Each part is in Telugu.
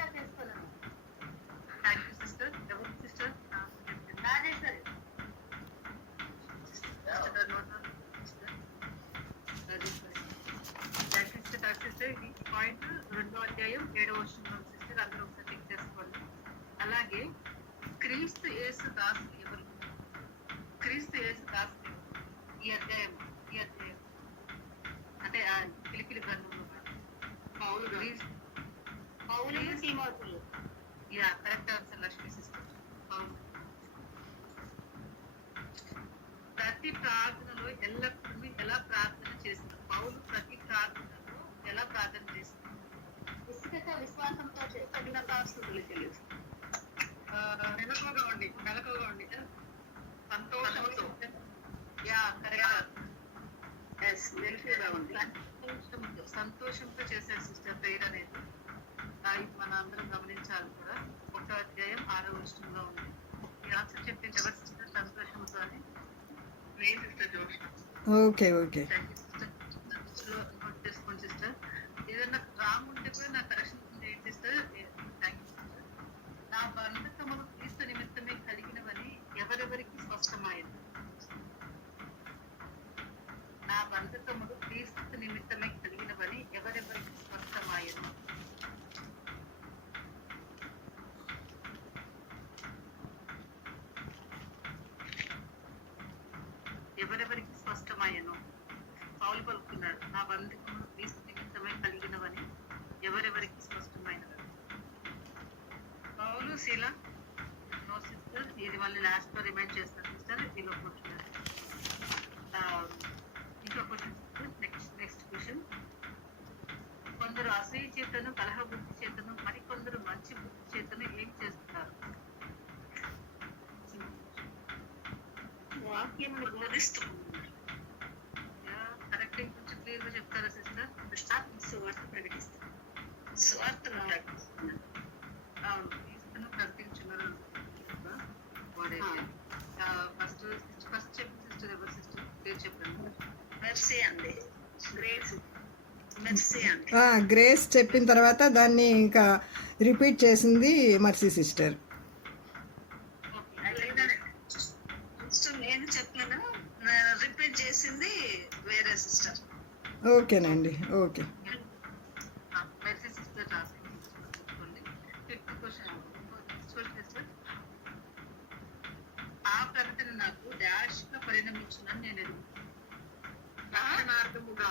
Thank you sister. ఎవరు సిస్టర్? రాజేశ్వరి. సిస్టర్ ఈ పాయింట్ 2వ అధ్యాయం 7వ వచనం సిస్టర్ అందరూ ఒకసారి చెక్ చేసుకోండి. అలాగే క్రీస్తు యేసు దాసులు ఎవరు? క్రీస్తు యేసు దాసులు ఈ అధ్యాయం అంటే పిలిపిలి గ్రంథంలో పౌలు తిమోతిలు. Yeah correct answer Lakshmi sister. Paul. ప్రతి ప్రార్థనలో ఎల్లప్పుడూ ఎలా ప్రార్థన చేస్తారు? పౌలు ప్రతి ప్రార్థనలో ఎలా ప్రార్థన చేస్తారు? విశ్వాసంతో తెలియదు. మెలకువగా ఉండి సంతోషంతో. Yeah correct. సంతోషంతో చేశాడు సిస్టర్ ప్రేయర్ అనేది. మన అందరం గమనించాలి కూడా. 1వ అధ్యాయం 6వ వచనంలో ఉంది. ఈ ఆన్సర్ చెప్పింది ఎవరు సిస్టర్? సంతోషంతో అని main sister Joshna. Okay okay note చేసుకోండి సిస్టర్. ఏదన్నా రాంగ్ ఉంటే కూడా నా కరెక్షన్ చేయండి సిస్టర్. Thank you sister. నా బంధకములు క్రీస్తు నిమిత్తమే కలిగినవని ఎవరెవరికి స్పష్టమైంది? నా బంధకములు క్రీస్తు నిమిత్తమే కలిగినవని ఎవరెవరికి స్పష్టమాయను? ఎవరెవరికి స్పష్టమాయను? పౌలు పలుకున్నాడు, నా బంధకములు క్రీస్తు నిమిత్తమే కలిగినవని ఎవరెవరికి స్పష్టమైనవి? పౌలు శీల. No sister. ఇది మళ్ళీ లాస్ట్ లో రిమైండ్ చేస్తారు సిస్టర్. దీనిలో కూర్చున్నారు. ఇంకో క్వశ్చన్ నెక్స్ట్ క్వశ్చన్. కొందరు అసూయ చేతను, కలహ బుద్ధి చేతను, మరికొందరు మంచి బుద్ధి చేతను ఏం చేస్తున్నారు? వాక్యమును బోధిస్తూ కరెక్ట్. కొంచెం క్లియర్ గా చెప్తారా సిస్టర్? సువార్త ప్రకటిస్తారు. సువార్తను ప్రకటిస్తున్నారు. అవును, క్రీస్తును ప్రకటించున్నారు. ఫస్ట్ చెప్పండి సిస్టర్. ఎవరు సిస్టర్ పేరు చెప్పండి? మెర్సీ అండి. గ్రేస్. మెర్సీ అండి. గ్రేస్ చెప్పిన తర్వాత దాన్ని ఇంకా రిపీట్ చేసింది మర్సీ సిస్టర్. నేను చెప్పాను, రిపీట్ చేసింది వేరే సిస్టర్. ఓకేనండి. ఓకే. మెర్సీ సిస్టర్ రాసుకోండి. 5th question. ఆ ప్రకటన నాకు డాష్ గా పరిణమించునని నేను ఎరుగుతాను. రక్షణార్థముగా.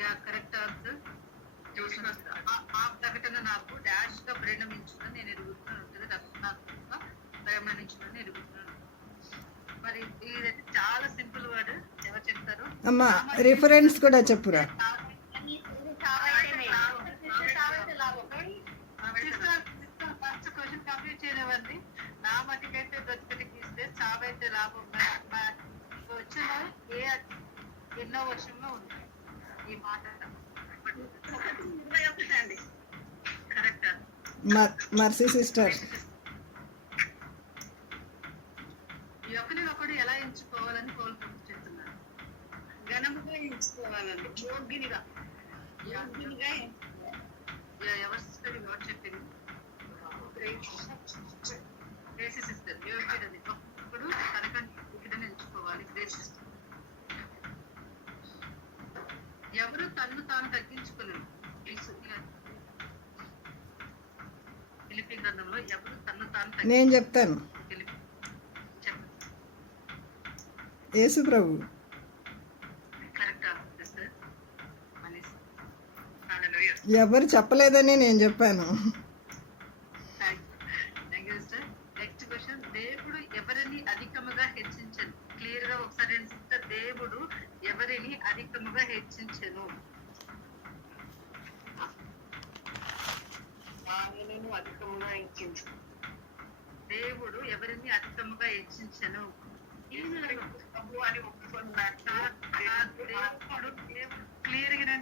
Yeah correct answer. ఆ ప్రకటన నాకు డాష్ గా పరిణమించునని నేను ఎరుగుతున్నాను. రక్షణార్థముగా పరిణమించునని ఎరుగుతున్నాను. మరి ఇదైతే చాలా సింపుల్ వర్డ్. ఎవరు చెప్తారు? అమ్మా రిఫరెన్స్ కూడా చెప్పురా. ఫస్ట్ క్వశ్చన్ కంప్లీట్ చేయనివ్వండి. నా మటుకైతే బ్రతికటికి ఇస్తే చావైతే లాభం. వచ్చిన ఎన్నో వర్షంలో ఉంది ఈ మాట. అండి కరెక్ట్. Mercy sister. ఒకరినొకడు ఎలా ఎంచుకోవాలని కోల్పోతూ చెప్తున్నారు? ఘనముగా ఎంచుకోవాలండి. యోగ్యునిగా. ఎవరు సిస్టర్ ఎవరు చెప్పింది? Grace sister. యోగ్యుడని ఒకడు తనకంటే యోగ్యుడని ఎంచుకోవాలి. Grace sister. ఎవరు తన్ను తాను తగ్గించుకోలేరు? ఫిలిప్పీ గ్రంథంలో ఎవరు తన్ను తాను నేను చెప్తాను. యేసు ప్రభు. ఎవరు చెప్పలేదని నేను చెప్పాను. Next question. దేవుడు ఎవరిని అధికముగా హెచ్చించను? క్లియర్ గా ఒకసారి దేవుడు ఎవరిని అధికముగా హెచ్చించను? అధికముగా హెచ్చించు. దేవుడు ఎవరిని అధికముగా హెచ్చించను? అని ఒప్పుకున్నట్టు క్లియర్ గా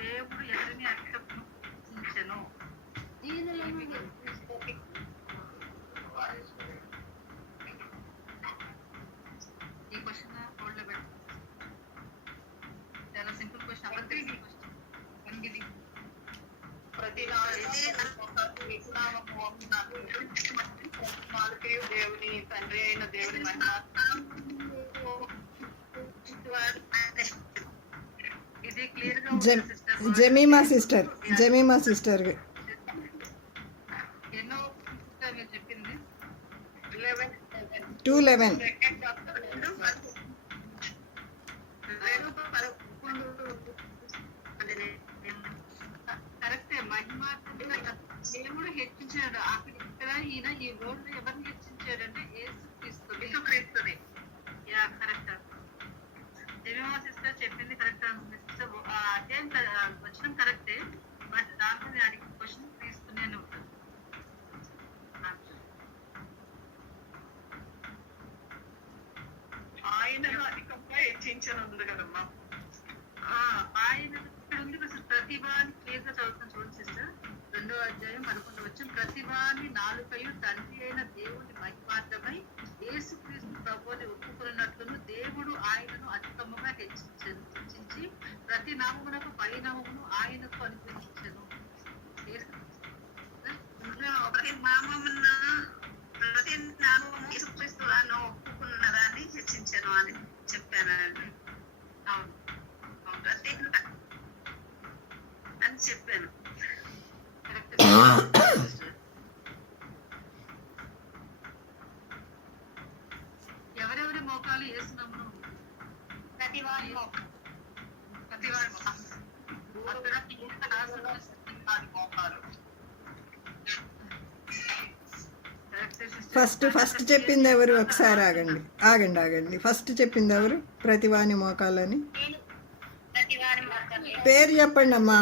దేవుడు ఎవరిని అధికముగా హెచ్చించను? ఈ క్వశ్చన్ హోల్డ్ లో పెట్టండి. చాలా సింపుల్ క్వశ్చన్. ప్రతి దేవుని తండ్రి అయిన దేవుని మహిమ ఇది క్లియర్ గా ఉంది సిస్టర్. జమీమా సిస్టర్ ఎన్నో సిస్టర్ మీరు చెప్పింది 2:11 కరెక్టే. మహిమ దేవుడు హెచ్చించాడు. అక్కడ ఇక్కడ ఈయన ఈ రోడ్డు ఎవరిని హెచ్చించాడంటే యేసుక్రీస్తుని. Yeah correct. జమీమా సిస్టర్ చెప్పింది కరెక్ట్ అనుకుంది సిస్టర్. అధ్యాయం వచ్చిన కరెక్టే, బట్ దాంట్లో నేను అడిగిన క్వశ్చన్ క్రీస్తునే ఉంటుంది. ఆయనను అధికంగా హెచ్చించనుంది కదమ్మా. ఆయన ఇక్కడ ఉంది కదా సిస్టర్. ప్రతిభాని క్లియర్ గా చదువుతాను చూడండి సిస్టర్. 2వ అధ్యాయం 11 ప్రతిభాని నాలుకయు తండ్రి అయిన దేవుని మహిమార్థమై యేసుక్రీస్తు ప్రభువుని ఒప్పుకున్నట్లును దేవుడు ఆయనను అధికముగా హెచ్చించి ప్రతి నామమునకు పరిణామమును ఆయనకు అనుగ్రహించెను. ప్రతి నామము యేసుక్రీస్తు ఒప్పుకున్నదాన్ని హెచ్చించను అని చెప్పానండి. అవును, ప్రత్యేకంగా అని చెప్పాను. ఎవరెవరి మోకాలు యేసునామమున ప్రతివారి మోకాలు అక్కడ మోకాలు. ఫస్ట్ చెప్పింది ఎవరు? ఒకసారి ఆగండి. ఫస్ట్ చెప్పింది ఎవరు? ప్రతివాని మోకాలని. పేరు చెప్పండి అమ్మా,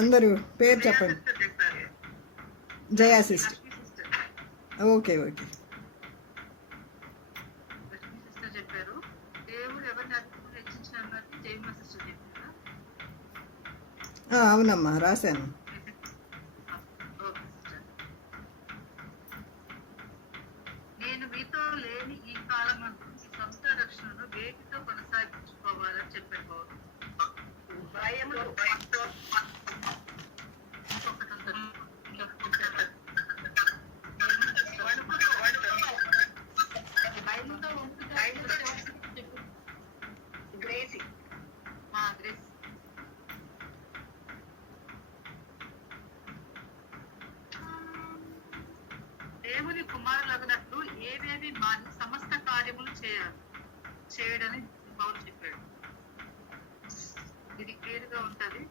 అందరూ పేరు చెప్పండి. జయా సిస్టర్. ఓకే చెప్పారు. దేవుడు ఎవరిని హెచ్చించినారు బట్టి జయమ్మ సిస్టర్ చెప్పారా? అవునమ్మా, రాశాను. నేను మీతో లేని ఈ కాలం అంతా మీ సొంత రక్షణను వేటితో కొనసాగించుకోవాలని చెప్పారు పౌలు. భయముతో దేవుని కుమారులగినట్లు ఏవేవి మాని సమస్త కార్యములు చేయడని పౌలు చెప్పాడు. ఇది క్లియర్ గా ఉంటది.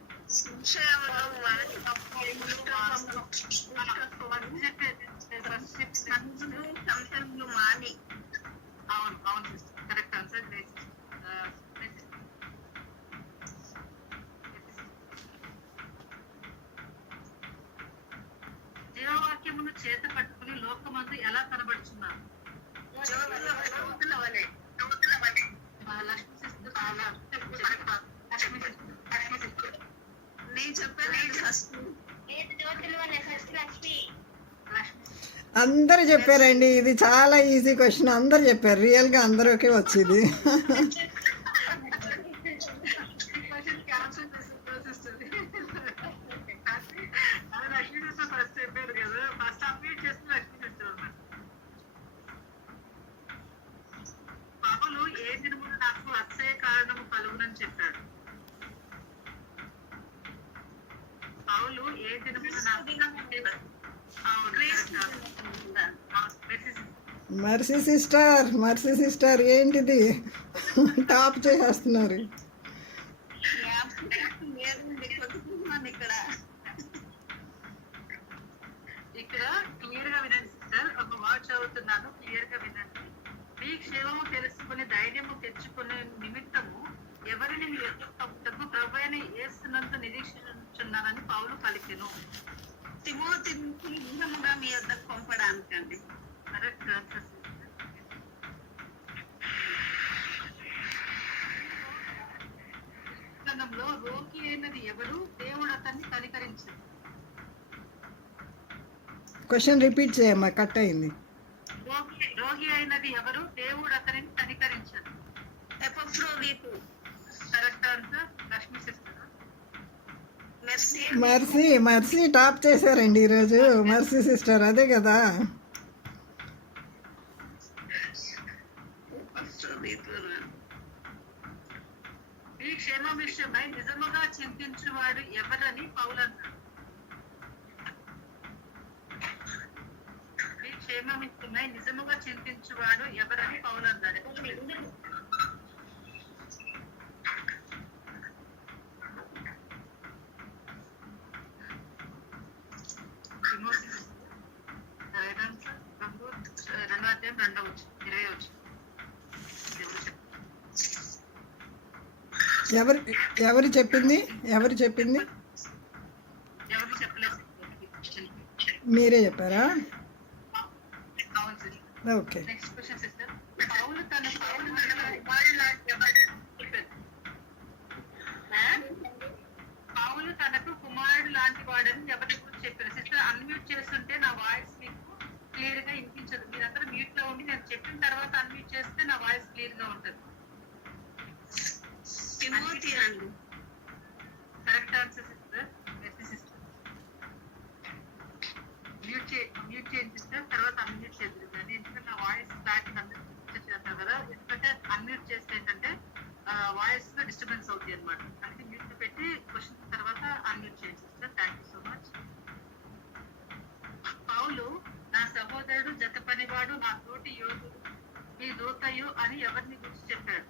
మాని అవును సిస్టర్, కరెక్ట్ ఆన్సర్. జీవవాక్యమును చేత పట్టుకుని లోకమందు ఎలా కనబడుచున్నారు? అందరు చెప్పారండి. ఇది చాలా ఈజీ క్వశ్చన్. అందరు చెప్పారు, రియల్గా అందరికీ వచ్చింది. పౌలు ఏ దినమున నాకు అసహ్య కారణము కలుగునని చెప్పాడు. పౌలు ఏ దినమున నాకు మర్సీ సిస్టర్ ఏంటిది టాప్ చేసేస్తున్నారు. ఇక్కడ క్లియర్ గా వినండి సిస్టర్. ఒక వర్డ్ చదువుతున్నాను, క్లియర్ గా వినండి. మీ క్షేమము తెలుసుకుని ధైర్యము తెచ్చుకునే నిమిత్తము ఎవరిని మీ యొక్క ప్రభువైన యేసునందు నిరీక్షించున్నానని పౌలు పలికెను. తిమోతిని మీ యొద్దకు పంపడానికండి. Correct answer. గ్రంథంలో రోగి అయినది ఎవరు? దేవుడు అతన్ని కనికరించాడు. క్వశ్చన్ రిపీట్ చేయమ్మా, కట్ అయింది. రోగి అయినది ఎవరు? దేవుడు అతనిని కనికరించాడు. ఎపఫ్రోడితు. Correct answer. Lakshmi sister. Mercy Mercy Mercy top చేశారండి ఈరోజు. మర్సీ సిస్టర్ అదే కదా. మీ క్షేమం విషయమై నిజముగా చింతించువాడు ఎవరని పౌలు అన్నాడు. మీ క్షేమం విషయమై నిజముగా చింతించువాడు ఎవరని పౌలు అన్నాడు. తిమోతి ఐదాంశ రెండో అధ్యాయం 2వ వచనం 20వ వచనం. ఎవరు ఎవరు చెప్పింది? ఎవరు చెప్పింది? ఎవరు చెప్పలేదు. మీరే చెప్పారా? అవును sir. Okay. Next question sister. Paul తన కుమారుడు లాంటి ఎవరిని చెప్పాడు? పౌలు తనకు కుమారుడు లాంటి వాడని ఎవరి గురించి చెప్పారు? సిస్టర్ అన్మ్యూట్ చేస్తుంటే నా వాయిస్ మీకు క్లియర్ గా వినిపించదు. మీరందరూ మ్యూట్ లో ఉండి నేను చెప్పిన తర్వాత అన్మ్యూట్ చేస్తే నా వాయిస్ క్లియర్ గా ఉంటుంది. తిమోతి అండి. Correct answer sister. Sister mute చేయండి సిస్టర్, తర్వాత అన్మ్యూట్ చేద్దరు కానీ ఎందుకంటే నా వాయిస్ స్టార్టింగ్ అందరూ చేస్తారు కదా. ఎందుకంటే అన్మ్యూట్ చేస్తే ఏంటంటే వాయిస్ డిస్టర్బెన్స్ అవుతుంది అనమాట. అందుకే మ్యూట్ పెట్టి క్వశ్చన్ తర్వాత అన్మ్యూట్ చేయండి sister. Thank you so much. Paul నా సహోదరుడు, జత పనివాడు, నా తోటి యోధుడు, మీ దూతయు అని ఎవరిని గురించి చెప్పాడు?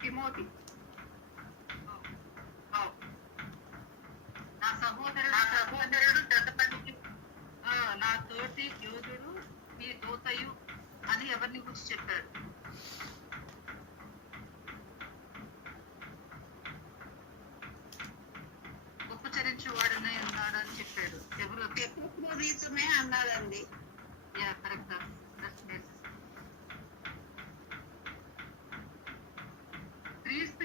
తిమోతి. నా సహోదరుడు జతపనికి నా తోటి యోధుడు, మీ దూతయు అని ఎవరిని గురించి చెప్పాడు? ఉపచరించు వాడనే ఉన్నాడు అని చెప్పాడు. ఎవరు? ఎపిఫ్రోదితునే అన్నాడండి. Yeah correct. క్రీస్తు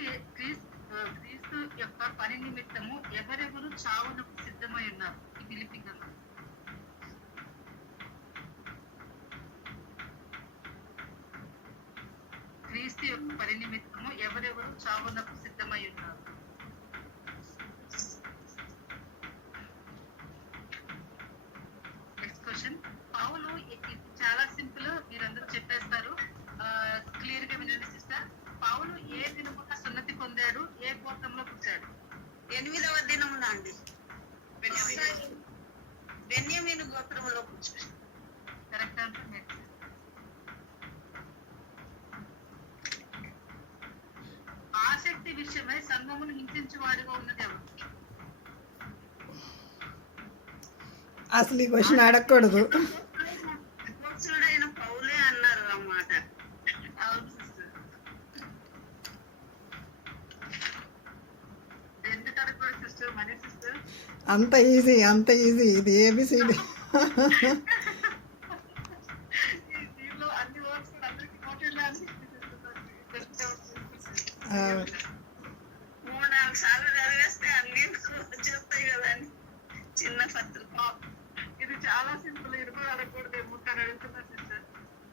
యొక్క పని నిమిత్తము ఎవరెవరు చావునకు సిద్ధమై ఉన్నారు? ఈ ఫిలిప్పీ గ్రంథం. క్రీస్తు యొక్క పని నిమిత్తము ఎవరెవరు చావునకు సిద్ధమై ఉన్నారు? Next question. పౌలు ఇది చాలా సింపుల్, మీరందరూ చెప్పేస్తారు. క్లియర్ గా వినండి సిస్టర్. పౌలు ఏ దినమున సున్నతి పొందాడు? ఏ గోత్రంలో పుట్టాడు? 8వ దినమున అండి. బెన్యామీను గోత్రంలో పుట్టాడు. Correct answer. నెక్స్ట్. ఆసక్తి విషయమై సంఘమును హింసించువాడిగా ఉన్నది ఎవరు? అసలు ఈ క్వశ్చన్ అడగకూడదు. అపోస్తలుడైన పౌలే అన్నారు అన్నమాట. అవును సిస్టర్. ఎందుకు అడగకూడదు సిస్టర్? Money sister. అంత ఈజీ, అంత ఈజీ. ఇది ఏబిసిడి. దీనిలో అన్ని వర్డ్స్ కూడా అందరికి నోటెడ్ అని 3-4 సార్లు చదివేస్తే అన్ని వచ్చేస్తాయి కదండి. చిన్న పత్రిక. ఇది చాలా సింపుల్. ఇది కూడా అడగకూడదు. ముట్టాను అడుగుతున్నా సిస్టర్.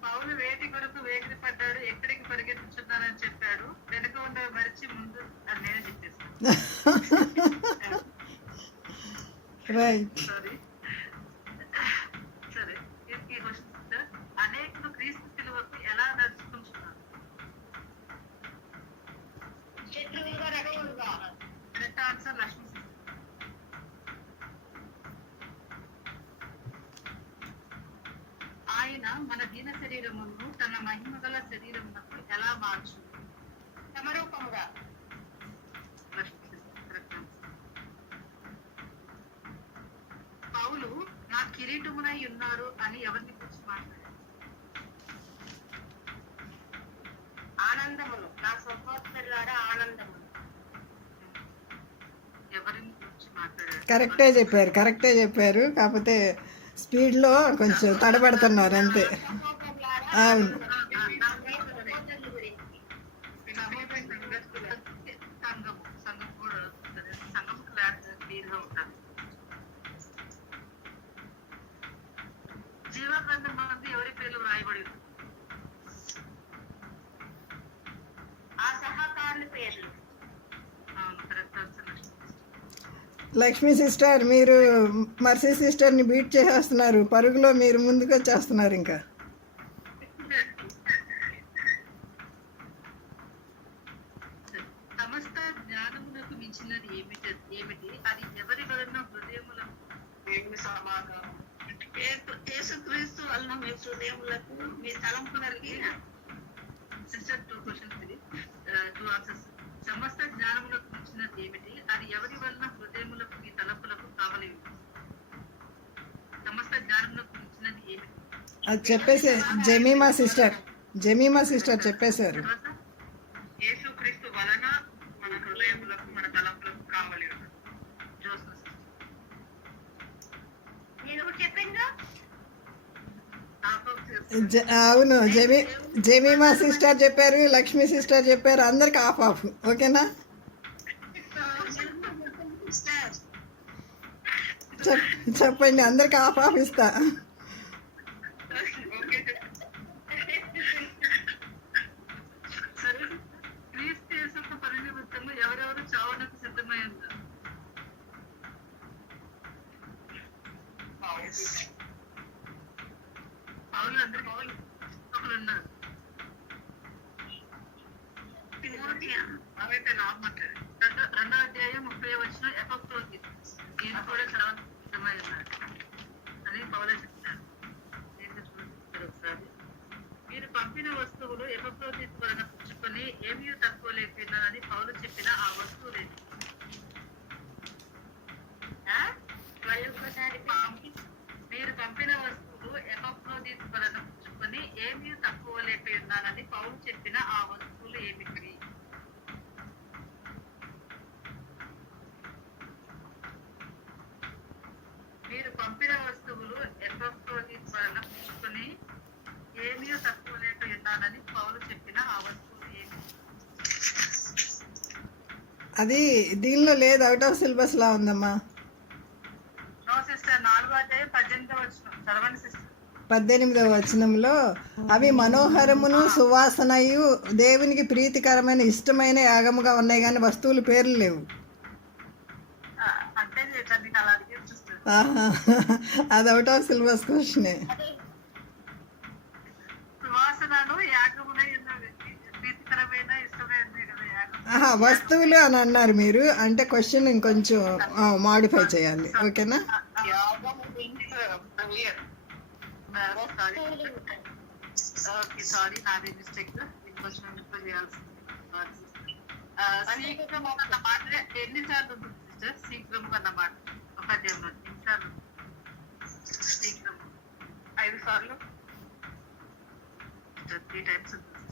పౌలు వేటి కొరకు వేగిరి పడ్డాడు? ఎక్కడికి పరిగెత్తుచున్నానని చెప్పాడు? వెనుక ఉన్న మరిచి ముందు అని నేను చెప్పేస్తాను. రైట్. సారీ. సరే, ఈ క్వశ్చన్ సిస్టర్. అనేకులు క్రీస్తు సిలువకు ఎలా నడుచుకుంటున్నారు? Correct answer Lakshmi sister. ఆయన మన దీన శరీరమును తన మహిమ గల శరీరమునకు ఎలా మార్చు? సమరూపముగా. పౌలు నా కిరీటమునై ఉన్నారు అని ఎవరిని గురించి మాట్లాడారు? ఆనందమును. నా సహోదరులారా ఆనందమును. ఎవరిని గురించి మాట్లాడారు? కరెక్టే చెప్పారు. కాకపోతే స్పీడ్లో కొంచెం తడబడుతున్నారు అంతే. అవును. సంఘం కూడా సంఘం క్లియర్ గా ఉంటారు. జీవగ్రంథం మంది ఎవరి పేర్లు రాయబడి ఉంది? ఆ సహకారుల పేర్లు. అవును కరెక్ట్ ఆన్సర్. లక్ష్మీ సిస్టర్ మీరు మర్సీ సిస్టర్ని బీట్ చేసేస్తున్నారు, పరుగులో మీరు ముందుకు వచ్చేస్తున్నారు ఇంకా. సమస్త జ్ఞానమునకు మించినది ఏమిటి అది ఎవరి వలన హృదయములకు దేవుని సమాధానం యేసుక్రీస్తు వలన మీ హృదయములకు మీ తలంపులకి సిస్టర్ 2 క్వశ్చన్స్ ఇది 2 ఆన్సర్స్. సమస్త జ్ఞానమునకు మించినది ఏమిటి అది ఎవరి వలన హృదయములకు మీ తలంపులకు కావలి ఉంది. సమస్త జ్ఞానమునకు మించినది ఏమిటి అది చెప్పేసే జమీమా సిస్టర్ చెప్పేశారు. తర్వాత యేసుక్రీస్తు వలన మన హృదయములకు మన తలంపులకు కావాలి ఉన్నది. జోస్న sister. నేను ఒకటి చెప్పిందా అవును, జమీమా సిస్టర్ చెప్పారు, లక్ష్మీ సిస్టర్ చెప్పారు, అందరికి ఆఫ్ ఆఫ్. ఓకేనా? చెప్పండి, అందరికి ఆఫ్ ఆఫ్ ఇస్తా. సరే క్రీస్తు యేసుకు పరినిమిత్తము ఎవరెవరు చావనకు సిద్ధమై ఉన్నారు. పౌలు అందరికి ఒకరు ఉన్నారు. అవైతే నార్మల్ 2వ అధ్యాయం 30 ఎఫెసీయులకు ఈయన కూడా చావనకు సిద్ధమై ఉన్నాడు అని పౌలు చెప్తారు. ఒకసారి మీరు పంపిన వస్తువులు ఎఫెసీయుల వలన పుచ్చుకొని ఏమీ తక్కువ లేకున్నారని పౌలు చెప్పిన ఆ వస్తువులేదు. మీరు పంపిన వస్తువులు ఎఫెసీయుల వలన పుచ్చుకొని ఏమీ తక్కువ లేకున్నారని పౌలు చెప్పిన ఆ వస్తువులు ఏమిటి? మీరు పంపిన వస్తువులు ఎఫెసీయుల వలన పుచ్చుకొని ఏమీ తక్కువ లేక ఉన్నానని పౌలు చెప్పిన ఆ వస్తువులు ఏమి? అది దీనిలో లేదు, అవుట్ ఆఫ్ సిలబస్ లా ఉందమ్మా. నో సిస్టర్ 4వ అధ్యాయం 18వ వచనం చదవండి సిస్టర్. 18వ వచనంలో అవి మనోహరమును సువాసనయు దేవునికి ప్రీతికరమైన ఇష్టమైన యాగముగా ఉన్నాయి, కానీ వస్తువుల పేర్లు లేవు. అంటే నీకు అలా అడిగే చూస్తారు. ఆహా, అది అవుట్ ఆఫ్ సిలబస్ క్వశ్చనే. సువాసనను యాగమునై ఉన్నది, ప్రీతికరమైన ఇష్టమైనది కదా యాగం. ఆహా, వస్తువులు అని అన్నారు మీరు, అంటే క్వశ్చన్ ఇంకొంచెం మాడిఫై చేయాలి. ఓకేనా? సారీ నాది మిస్టేక్. క్వశ్చన్ రిప్లై చేయాల్సింది. శీఘ్రం అన్న మాట ఎన్నిసార్లు ఉంటుంది సిస్టర్? శీఘ్రం అన్నమాట ఒక అధ్యాయంలో ఎన్నిసార్లు? శీఘ్రం 5 సార్లు 3 times ఉంటుంది.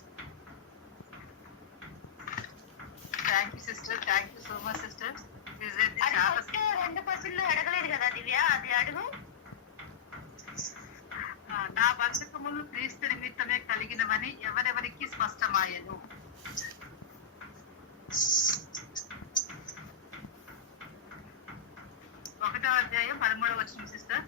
Thank you sister, thank you so much sister. చాలా 2 క్వశ్చన్లు అడగలేదు కదా దివ్య, అది అడుగు. నా బంధకములు క్రీస్తు నిమిత్తమే కలిగినవని ఎవరెవరికి స్పష్టమాయను. 1వ అధ్యాయం 13వ వచనం సిస్టర్.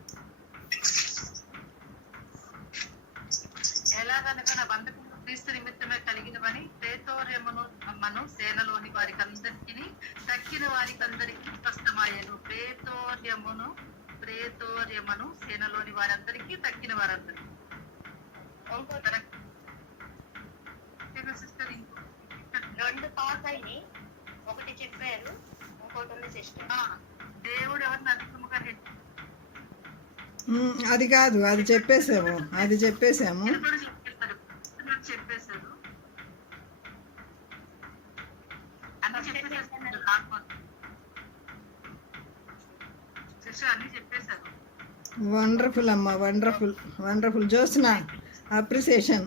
ఎలాగనగా నా బంధకములు క్రీస్తు నిమిత్తమే కలిగినవని ప్రేతోర్యమును సేనలోని వారికందరికీ తక్కిన వారికందరికీ స్పష్టమాయను. ప్రేతోర్యమును సేనలోని వారందరికీ తక్కిన వారందరికీ. సిస్టర్ 2 పాస్ అయినాయి, ఒకటి చెప్పారు, ఇంకోటి ఉంది సిస్టర్. దేవుడు ఎవరిని అధికముగా అది కాదు, అది చెప్పేసాము. చెప్పేశారు. అన్ని చెప్పేశారు. వండర్ఫుల్ అమ్మా, wonderful. Josna appreciation.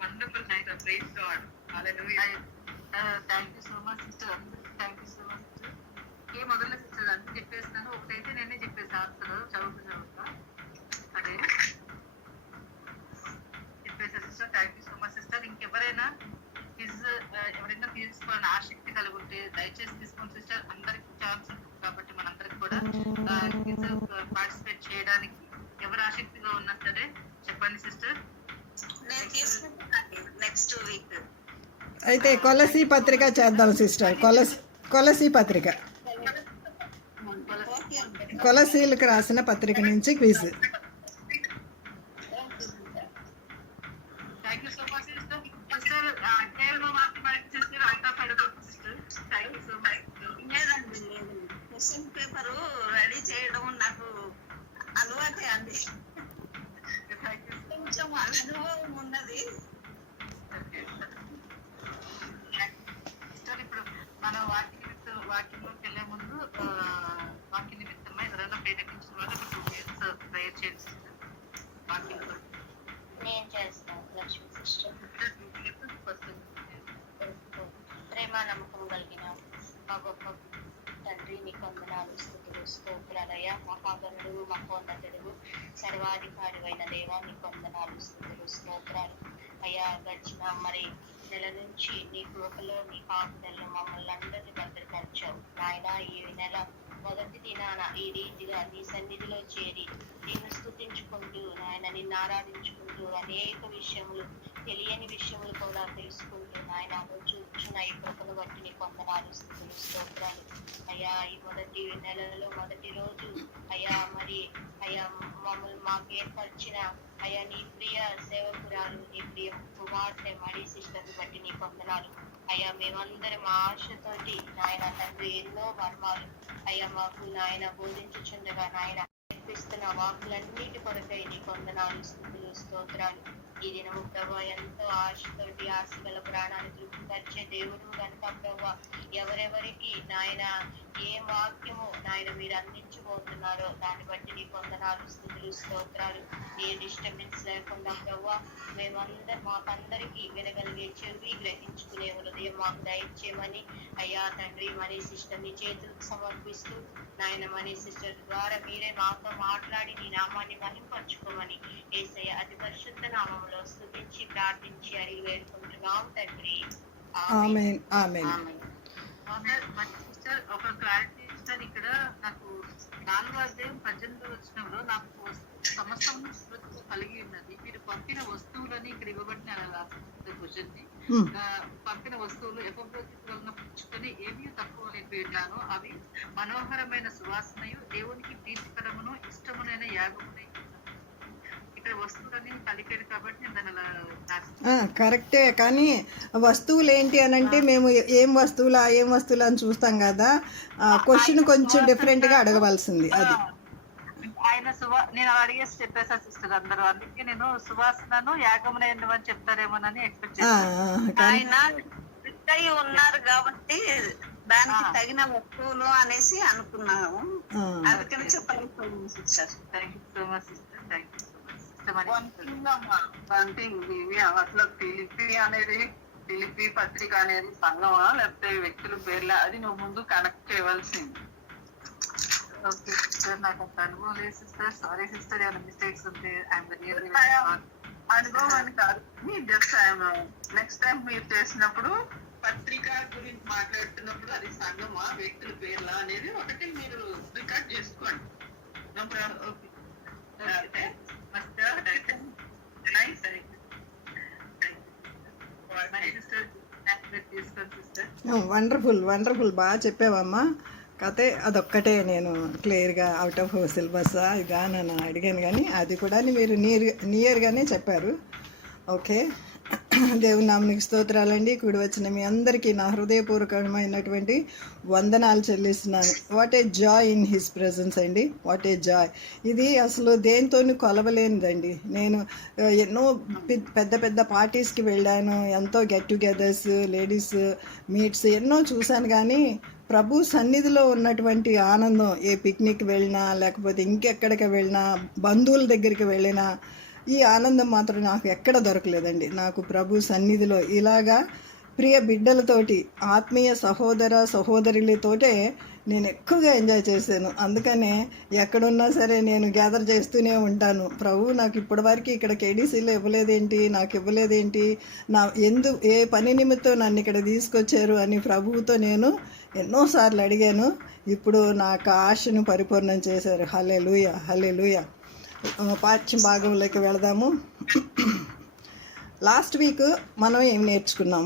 Wonderful night. Praise God. Hallelujah. Thank you so much sister. Thank you so much sister. మొదలు సిస్టర్ అన్ని చెప్పేస్తాను. ఒకటైతే నేనే చెప్పేసి ఆన్సర్ చదువుతా అదే చెప్పేసా సిస్టర్. Thank you so much sister. ఇంకెవరైనా ఎవరైనా తీసుకోవాలని ఆసక్తి కలిగి ఉంటే దయచేసి తీసుకోండి సిస్టర్. అందరికి ఛాన్స్ ఉంటుంది కాబట్టి మనందరికి కూడా పార్టిసిపేట్ చేయడానికి ఎవరు ఆసక్తిగా ఉన్నా సరే చెప్పండి సిస్టర్. నేను తీసుకుంటాను నెక్స్ట్ వీక్. అయితే కొలసీ పత్రిక చేద్దాం సిస్టర్. కొలసీ పత్రిక. కొలసీలకు రాసిన పత్రిక నుంచి quiz. Thank you so much sister. Sister కేవలం మాకు సిస్టర్ అవుట్ ఆఫ్ అడగొచ్చు sister. Thank you so much. లేదండి లేదు, క్వశ్చన్ పేపరు రెడీ చేయడం నాకు అలవాటే అండి, థ్యాంక్ యూ. కొంచెం అనుభవం ఉన్నది. సిస్టర్ ఇప్పుడు మనం వాక్యంలోకి వెళ్ళే ముందు వాక్య నిమిత్తమై ఎవరైనా ప్రేరేపించిన వాళ్ళు 2 minutes ప్రేయర్ చేయండి సిస్టర్. వాక్యంలో నేను చేస్తాను లక్ష్మి సిస్టర్. 2 minutes first. ప్రేమ నమ్మకం కలిగిన మా గొప్ప తండ్రి, నీ వందనాలు, స్తుతులు, స్తోత్రాలయ్యా. మహాగణుడు, మహోన్నతుడు, సర్వాధికారి అయిన దేవా, నీ వందనాలు, స్తుతులు, స్తోత్రాలు అయ్యా. గడిచిన మరి నెల నుంచి నీ కృపలో నీ కాపుదల్లో మమ్మల్ని అందరినీ భద్రపరిచావు నాయన. ఈ నెల మొదటి దినాన ఈ రీతిగా నీ సన్నిధిలో చేరి నిన్ను స్తుతించుకుంటూ నాయన, నిన్ను ఆరాధించుకుంటూ అనేక విషయములు, తెలియని విషయములు కూడా తెలుసుకుంటూ నాయన చూచున్న ఈ కృపను బట్టి నీ వందనాలు, స్తుతులు, స్తోత్రాలు అయ్యా. ఈ మొదటి నెలలో మొదటి రోజు అయ్యా మరి అయ్యా మమ్మల్ని మాకు ఏర్పరిచిన అయ్యా నీ ప్రియ సేవకురాలు, నీ ప్రియ కుమార్తె మడి సిస్టర్ని బట్టి నీ వందనాలు అయ్యా. మేమందరం ఆశతోటి నాయన తండ్రి ఎన్నో మర్మాలు అయ్యా మాకు నాయన బోధించుచుండగా నాయన నేర్పిస్తున్న వాకులన్నిటి కొరకై నీ వందనాలు, స్తుతులు, స్తోత్రాలు. ఈ దినము ప్రభా ఎంతో ఆశతోటి ఆశగల ప్రాణాన్ని తృప్తిపరిచే దేవుడు కనుక ప్రభా ఎవరెవరికి నాయన ఏ వాక్యము నాయన మీరు అందించబోతున్నారో దాన్ని బట్టి నీ వందనాలు, స్తుతులు, స్తోత్రాలు. ఏ డిస్టర్బెన్స్ లేకుండా ప్రభా మాకందరికీ వినగలిగే చెవి, గ్రహించుకునే హృదయం మాకు దయచేయమని అయ్యా తండ్రి మనీ సిస్టర్ నీ చేతులకు సమర్పిస్తూ నాయన మనీ సిస్టర్ ద్వారా మీరే మాతో మాట్లాడి నీ నామాన్ని మహింపరచుకోమని యేసయ్య అతి పరిశుద్ధ నామములో స్తుతించి ప్రార్థించి అడిగి వేడుకుంటున్నాం తండ్రి. ఆమేన్. ఆమేన్. సిస్టర్ ఒక క్లారిటీ ఇస్తాను ఇక్కడ. నాకు 4వ అధ్యాయం 18వ వచనంలో నాకు సమస్తం కలిగి ఉన్నది. మీరు పంపిన వస్తువులని ఇక్కడ ఇవ్వబడిన క్వశ్చన్ ని పంపిన వస్తువులు ఎఫ్రోదితు వలన పుచ్చుకొని ఏమీ తక్కువ లేకపోయాను. అవి మనోహరమైన సువాసనయు దేవునికి ప్రీతికరమును ఇష్టమునైన యాగమునై. ఇక్కడ వస్తువులని కలిపారు కాబట్టి నేను దాని అలా రాస్తాను. కరెక్టే, కానీ వస్తువులు ఏంటి అని అంటే మేము ఏం వస్తువులు అని చూస్తాం కదా. క్వశ్చన్ కొంచెం డిఫరెంట్గా అడగవలసింది అది. ఆయన నేను అడిగేసి చెప్పేసా సిస్టర్ అందరూ, అందుకే నేను సువాసనను యాగమునైన అని చెప్తారేమోనని ఎక్స్పెక్ట్ చేస్తాను. ఆయన అయి ఉన్నారు కాబట్టి దానికి తగిన వస్తువులు అనేసి అనుకున్నాము. అందుకని చెప్పాలి sister. Thank you so much sister. Thank you so much sister. అట్లా ఫిలిపి పత్రిక అనేది సంఘమా లేకపోతే వ్యక్తుల పేర్ల, అది నువ్వు ముందు కనెక్ట్ చేయవలసింది. ఓకే సిస్టర్, నాకు అంత అనుభవం లేదు సిస్టర్. సారీ సిస్టర్, ఏమైనా మిస్టేక్స్ ఉంటే ఐఎమ్ రియల్లీ అనుభవం అని కాదు, జస్ట్ నెక్స్ట్ టైం మీరు చేసినప్పుడు పత్రిక గురించి మాట్లాడుతున్నప్పుడు అది సంఘమా వ్యక్తుల పేర్ల అనేది ఒకటి మీరు రికార్డ్ చేసుకోండి. వండర్ఫుల్ బాగా చెప్పావమ్మా. కాకపోతే అదొక్కటే నేను క్లియర్గా అవుట్ ఆఫ్ సిలబస్ ఇదా నన్ను అడిగాను, కానీ అది కూడా మీరు నియర్గానే చెప్పారు. ఓకే, దేవుని నామనికి స్తోత్రాలండి. కూడి వచ్చిన మీ అందరికీ నా హృదయపూర్వకమైనటువంటి వందనాలు చెల్లిస్తున్నాను. What a Joy in his presence అండి, వాట్ ఏ జాయ్. ఇది అసలు దేనితోనూ కొలవలేనిదండి. నేను ఎన్నో పెద్ద పెద్ద పార్టీస్కి వెళ్ళాను, ఎంతో గెట్ టుగెదర్స్, లేడీస్ మీట్స్ ఎన్నో చూశాను, కానీ ప్రభు సన్నిధిలో ఉన్నటువంటి ఆనందం ఏ పిక్నిక్ వెళ్ళినా లేకపోతే ఇంకెక్కడికి వెళ్ళినా బంధువుల దగ్గరికి వెళ్ళినా ఈ ఆనందం మాత్రం నాకు ఎక్కడ దొరకలేదండి. నాకు ప్రభు సన్నిధిలో ఇలాగా ప్రియ బిడ్డలతోటి ఆత్మీయ సహోదరులతోటే నేను ఎక్కువగా ఎంజాయ్ చేశాను. అందుకనే ఎక్కడున్నా సరే నేను గ్యాదర్ చేస్తూనే ఉంటాను. ప్రభు నాకు ఇప్పటివరకు ఇక్కడ కేడీసీలో ఇవ్వలేదేంటి, నాకు ఇవ్వలేదేంటి, ఏ పని నిమిత్తం నన్ను ఇక్కడ తీసుకొచ్చారు అని ప్రభువుతో నేను ఎన్నోసార్లు అడిగాను. ఇప్పుడు నాకు ఆశను పరిపూర్ణం చేశారు. హల్లెలూయా, హల్లెలూయా. పాఠ్య భాగంలోకి వెళదాము. లాస్ట్ వీక్ మనం ఏం నేర్చుకున్నాం?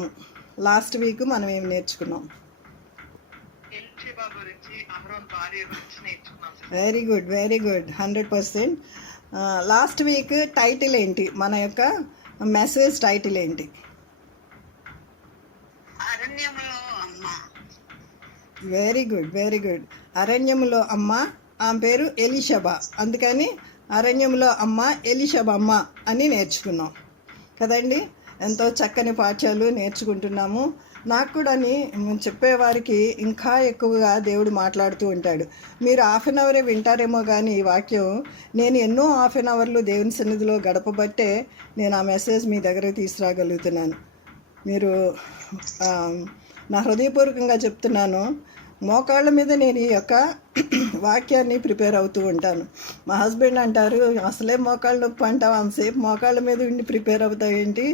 ఎలిషా ఎలీషబా గురించి, అహరోన్ భార్య గురించి నేర్చుకున్నాం sister. Very good, very good, 100%. Last week title ఏంటి? మన యొక్క మెసేజ్ టైటిల్ ఏంటి? అరణ్యంలో అమ్మ. Very good, very good. అరణ్యములో అమ్మ. ఆమె పేరు ఎలీషబా, అందుకని అరణ్యంలో అమ్మ ఎలీషబమ్మ అని నేర్చుకున్నాం కదండి. ఎంతో చక్కని పాఠ్యాలు నేర్చుకుంటున్నాము. నాకు కూడా చెప్పేవారికి ఇంకా ఎక్కువగా దేవుడు మాట్లాడుతూ ఉంటాడు. మీరు హాఫ్ అన్ అవరే వింటారేమో కానీ ఈ వాక్యం నేను ఎన్నో హాఫ్ అన్ అవర్లు దేవుని సన్నిధిలో గడపబట్టే నేను ఆ మెసేజ్ మీ దగ్గరకు తీసుకురాగలుగుతున్నాను. మీరు నా హృదయపూర్వకంగా చెప్తున్నాను, మోకాళ్ళ మీద నేను ఈ యొక్క వాక్యాన్ని ప్రిపేర్ అవుతూ ఉంటాను. మా హస్బెండ్ అంటారు, అసలే మోకాళ్ళ నొప్పి అంటావు, అంతసేపు మోకాళ్ళ మీద ఉండి ప్రిపేర్ అవుతావు ఏంటి,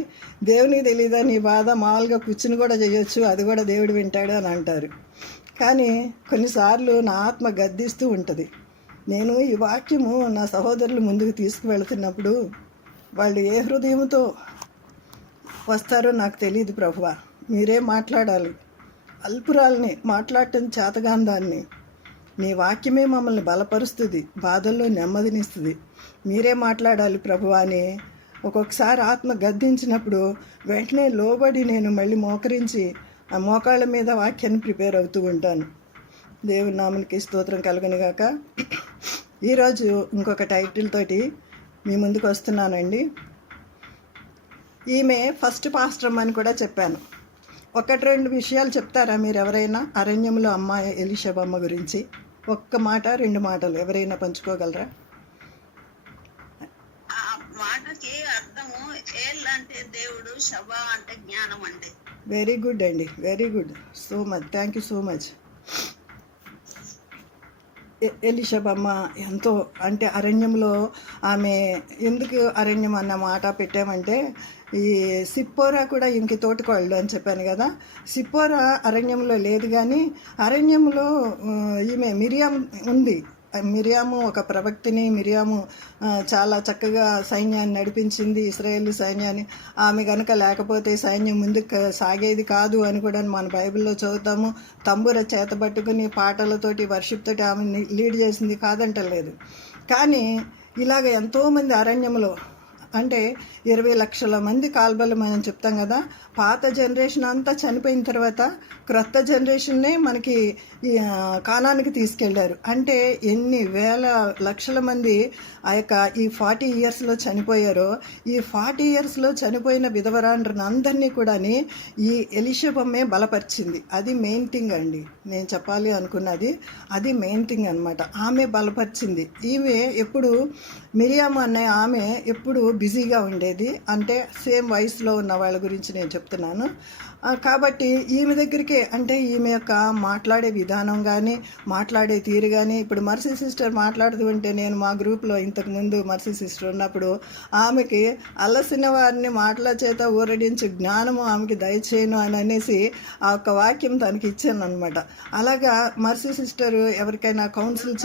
దేవునికి తెలీదా నీ బాధ, మామూలుగా కూర్చుని కూడా చేయొచ్చు, అది కూడా దేవుడు వింటాడు అని అంటారు. కానీ కొన్నిసార్లు నా ఆత్మ గద్దిస్తూ ఉంటుంది. నేను ఈ వాక్యము నా సహోదరులు ముందుకు తీసుకువెళ్తున్నప్పుడు వాళ్ళు ఏ హృదయంతో వస్తారో నాకు తెలియదు ప్రభువా, మీరే మాట్లాడాలి. అల్పురాల్ని, మాట్లాడటం చేతగాని దాన్ని, నీ వాక్యమే మమ్మల్ని బలపరుస్తుంది, బాధల్లో నెమ్మదినిస్తుంది, మీరే మాట్లాడాలి ప్రభువా అని ఒక్కొక్కసారి ఆత్మ గద్దించినప్పుడు వెంటనే లోబడి నేను మళ్ళీ మోకరించి ఆ మోకాళ్ళ మీద వాక్యాన్ని ప్రిపేర్ అవుతూ ఉంటాను. దేవుని నామనికి స్తోత్రం కలుగునుగాక. ఈరోజు ఇంకొక టైటిల్ తోటి మీ ముందుకు వస్తున్నానండి. ఈమె ఫస్ట్ పాస్టర్ అని కూడా చెప్పాను. ఒకటి రెండు విషయాలు చెప్తారా మీరు ఎవరైనా అరణ్యంలో అమ్మాయి ఎలీషబమ్మ గురించి? ఒక్క మాట, రెండు మాటలు ఎవరైనా పంచుకోగలరా? ఆ మాటకి అర్థము ఏల్ అంటే దేవుడు, శబా అంటే జ్ఞానం అండి. వెరీ గుడ్ అండి, very good, so much, thank you so much. ఎలీషబమ్మ ఎంతో అంటే అరణ్యంలో ఆమె ఎందుకు అరణ్యం అన్న మాట పెట్టామంటే, ఈ సిప్పోరా కూడా ఈమెకి తోటికోళ్ళు అని చెప్పాను కదా. సిప్పోరా అరణ్యంలో లేదు, కానీ అరణ్యంలో ఈమె మిరియాం ఉంది. మిరియాము ఒక ప్రవక్తిని. మిరియాము చాలా చక్కగా సైన్యాన్ని నడిపించింది, ఇశ్రాయేల్ సైన్యాన్ని. ఆమె కనుక లేకపోతే సైన్యం ముందుకు సాగేది కాదు అని కూడా మన బైబిల్లో చదువుతాము. తంబూర చేత పట్టుకుని పాటలతోటి వర్షిప్ తోటి ఆమె లీడ్ చేసింది కాదంటలేదు. కానీ ఇలాగ ఎంతోమంది అరణ్యంలో అంటే 20 లక్షల మంది కాల్బలం మనం చెప్తాం కదా. పాత జనరేషన్ అంతా చనిపోయిన తర్వాత క్రొత్త జనరేషన్నే మనకి కానానికి తీసుకెళ్లారు. అంటే ఎన్ని వేల లక్షల మంది ఆ యొక్క ఈ 40 ఇయర్స్లో చనిపోయారో, ఈ 40 ఇయర్స్లో చనిపోయిన విధవరాండ్రని అందరినీ కూడా ఈ ఎలీషబమ్మే బలపరిచింది. అది మెయిన్ థింగ్ అండి, నేను చెప్పాలి అనుకున్నది అది మెయిన్ థింగ్ అనమాట. ఆమె బలపరిచింది. ఈమె ఎప్పుడు మిరియాము అనే ఆమె ఎప్పుడు బిజీగా ఉండేది. అంటే సేమ్ వయసులో ఉన్న వాళ్ళ గురించి నేను చెప్తున్నాను. కాబట్టి ఈమె దగ్గరికే, అంటే ఈమె యొక్క మాట్లాడే విధానం కానీ మాట్లాడే తీరు కానీ, ఇప్పుడు మర్సీ సిస్టర్ మాట్లాడుతూ ఉంటే నేను మా గ్రూప్లో ఇంతకుముందు మర్సీ సిస్టర్ ఉన్నప్పుడు ఆమెకి అలసిన వారిని మాటల చేత ఊరడించి జ్ఞానము ఆమెకి దయచేయను అని అనేసి ఆ ఒక్క వాక్యం తనకి ఇచ్చాను అనమాట. అలాగా మర్సీ సిస్టర్ ఎవరికైనా కౌన్సిల్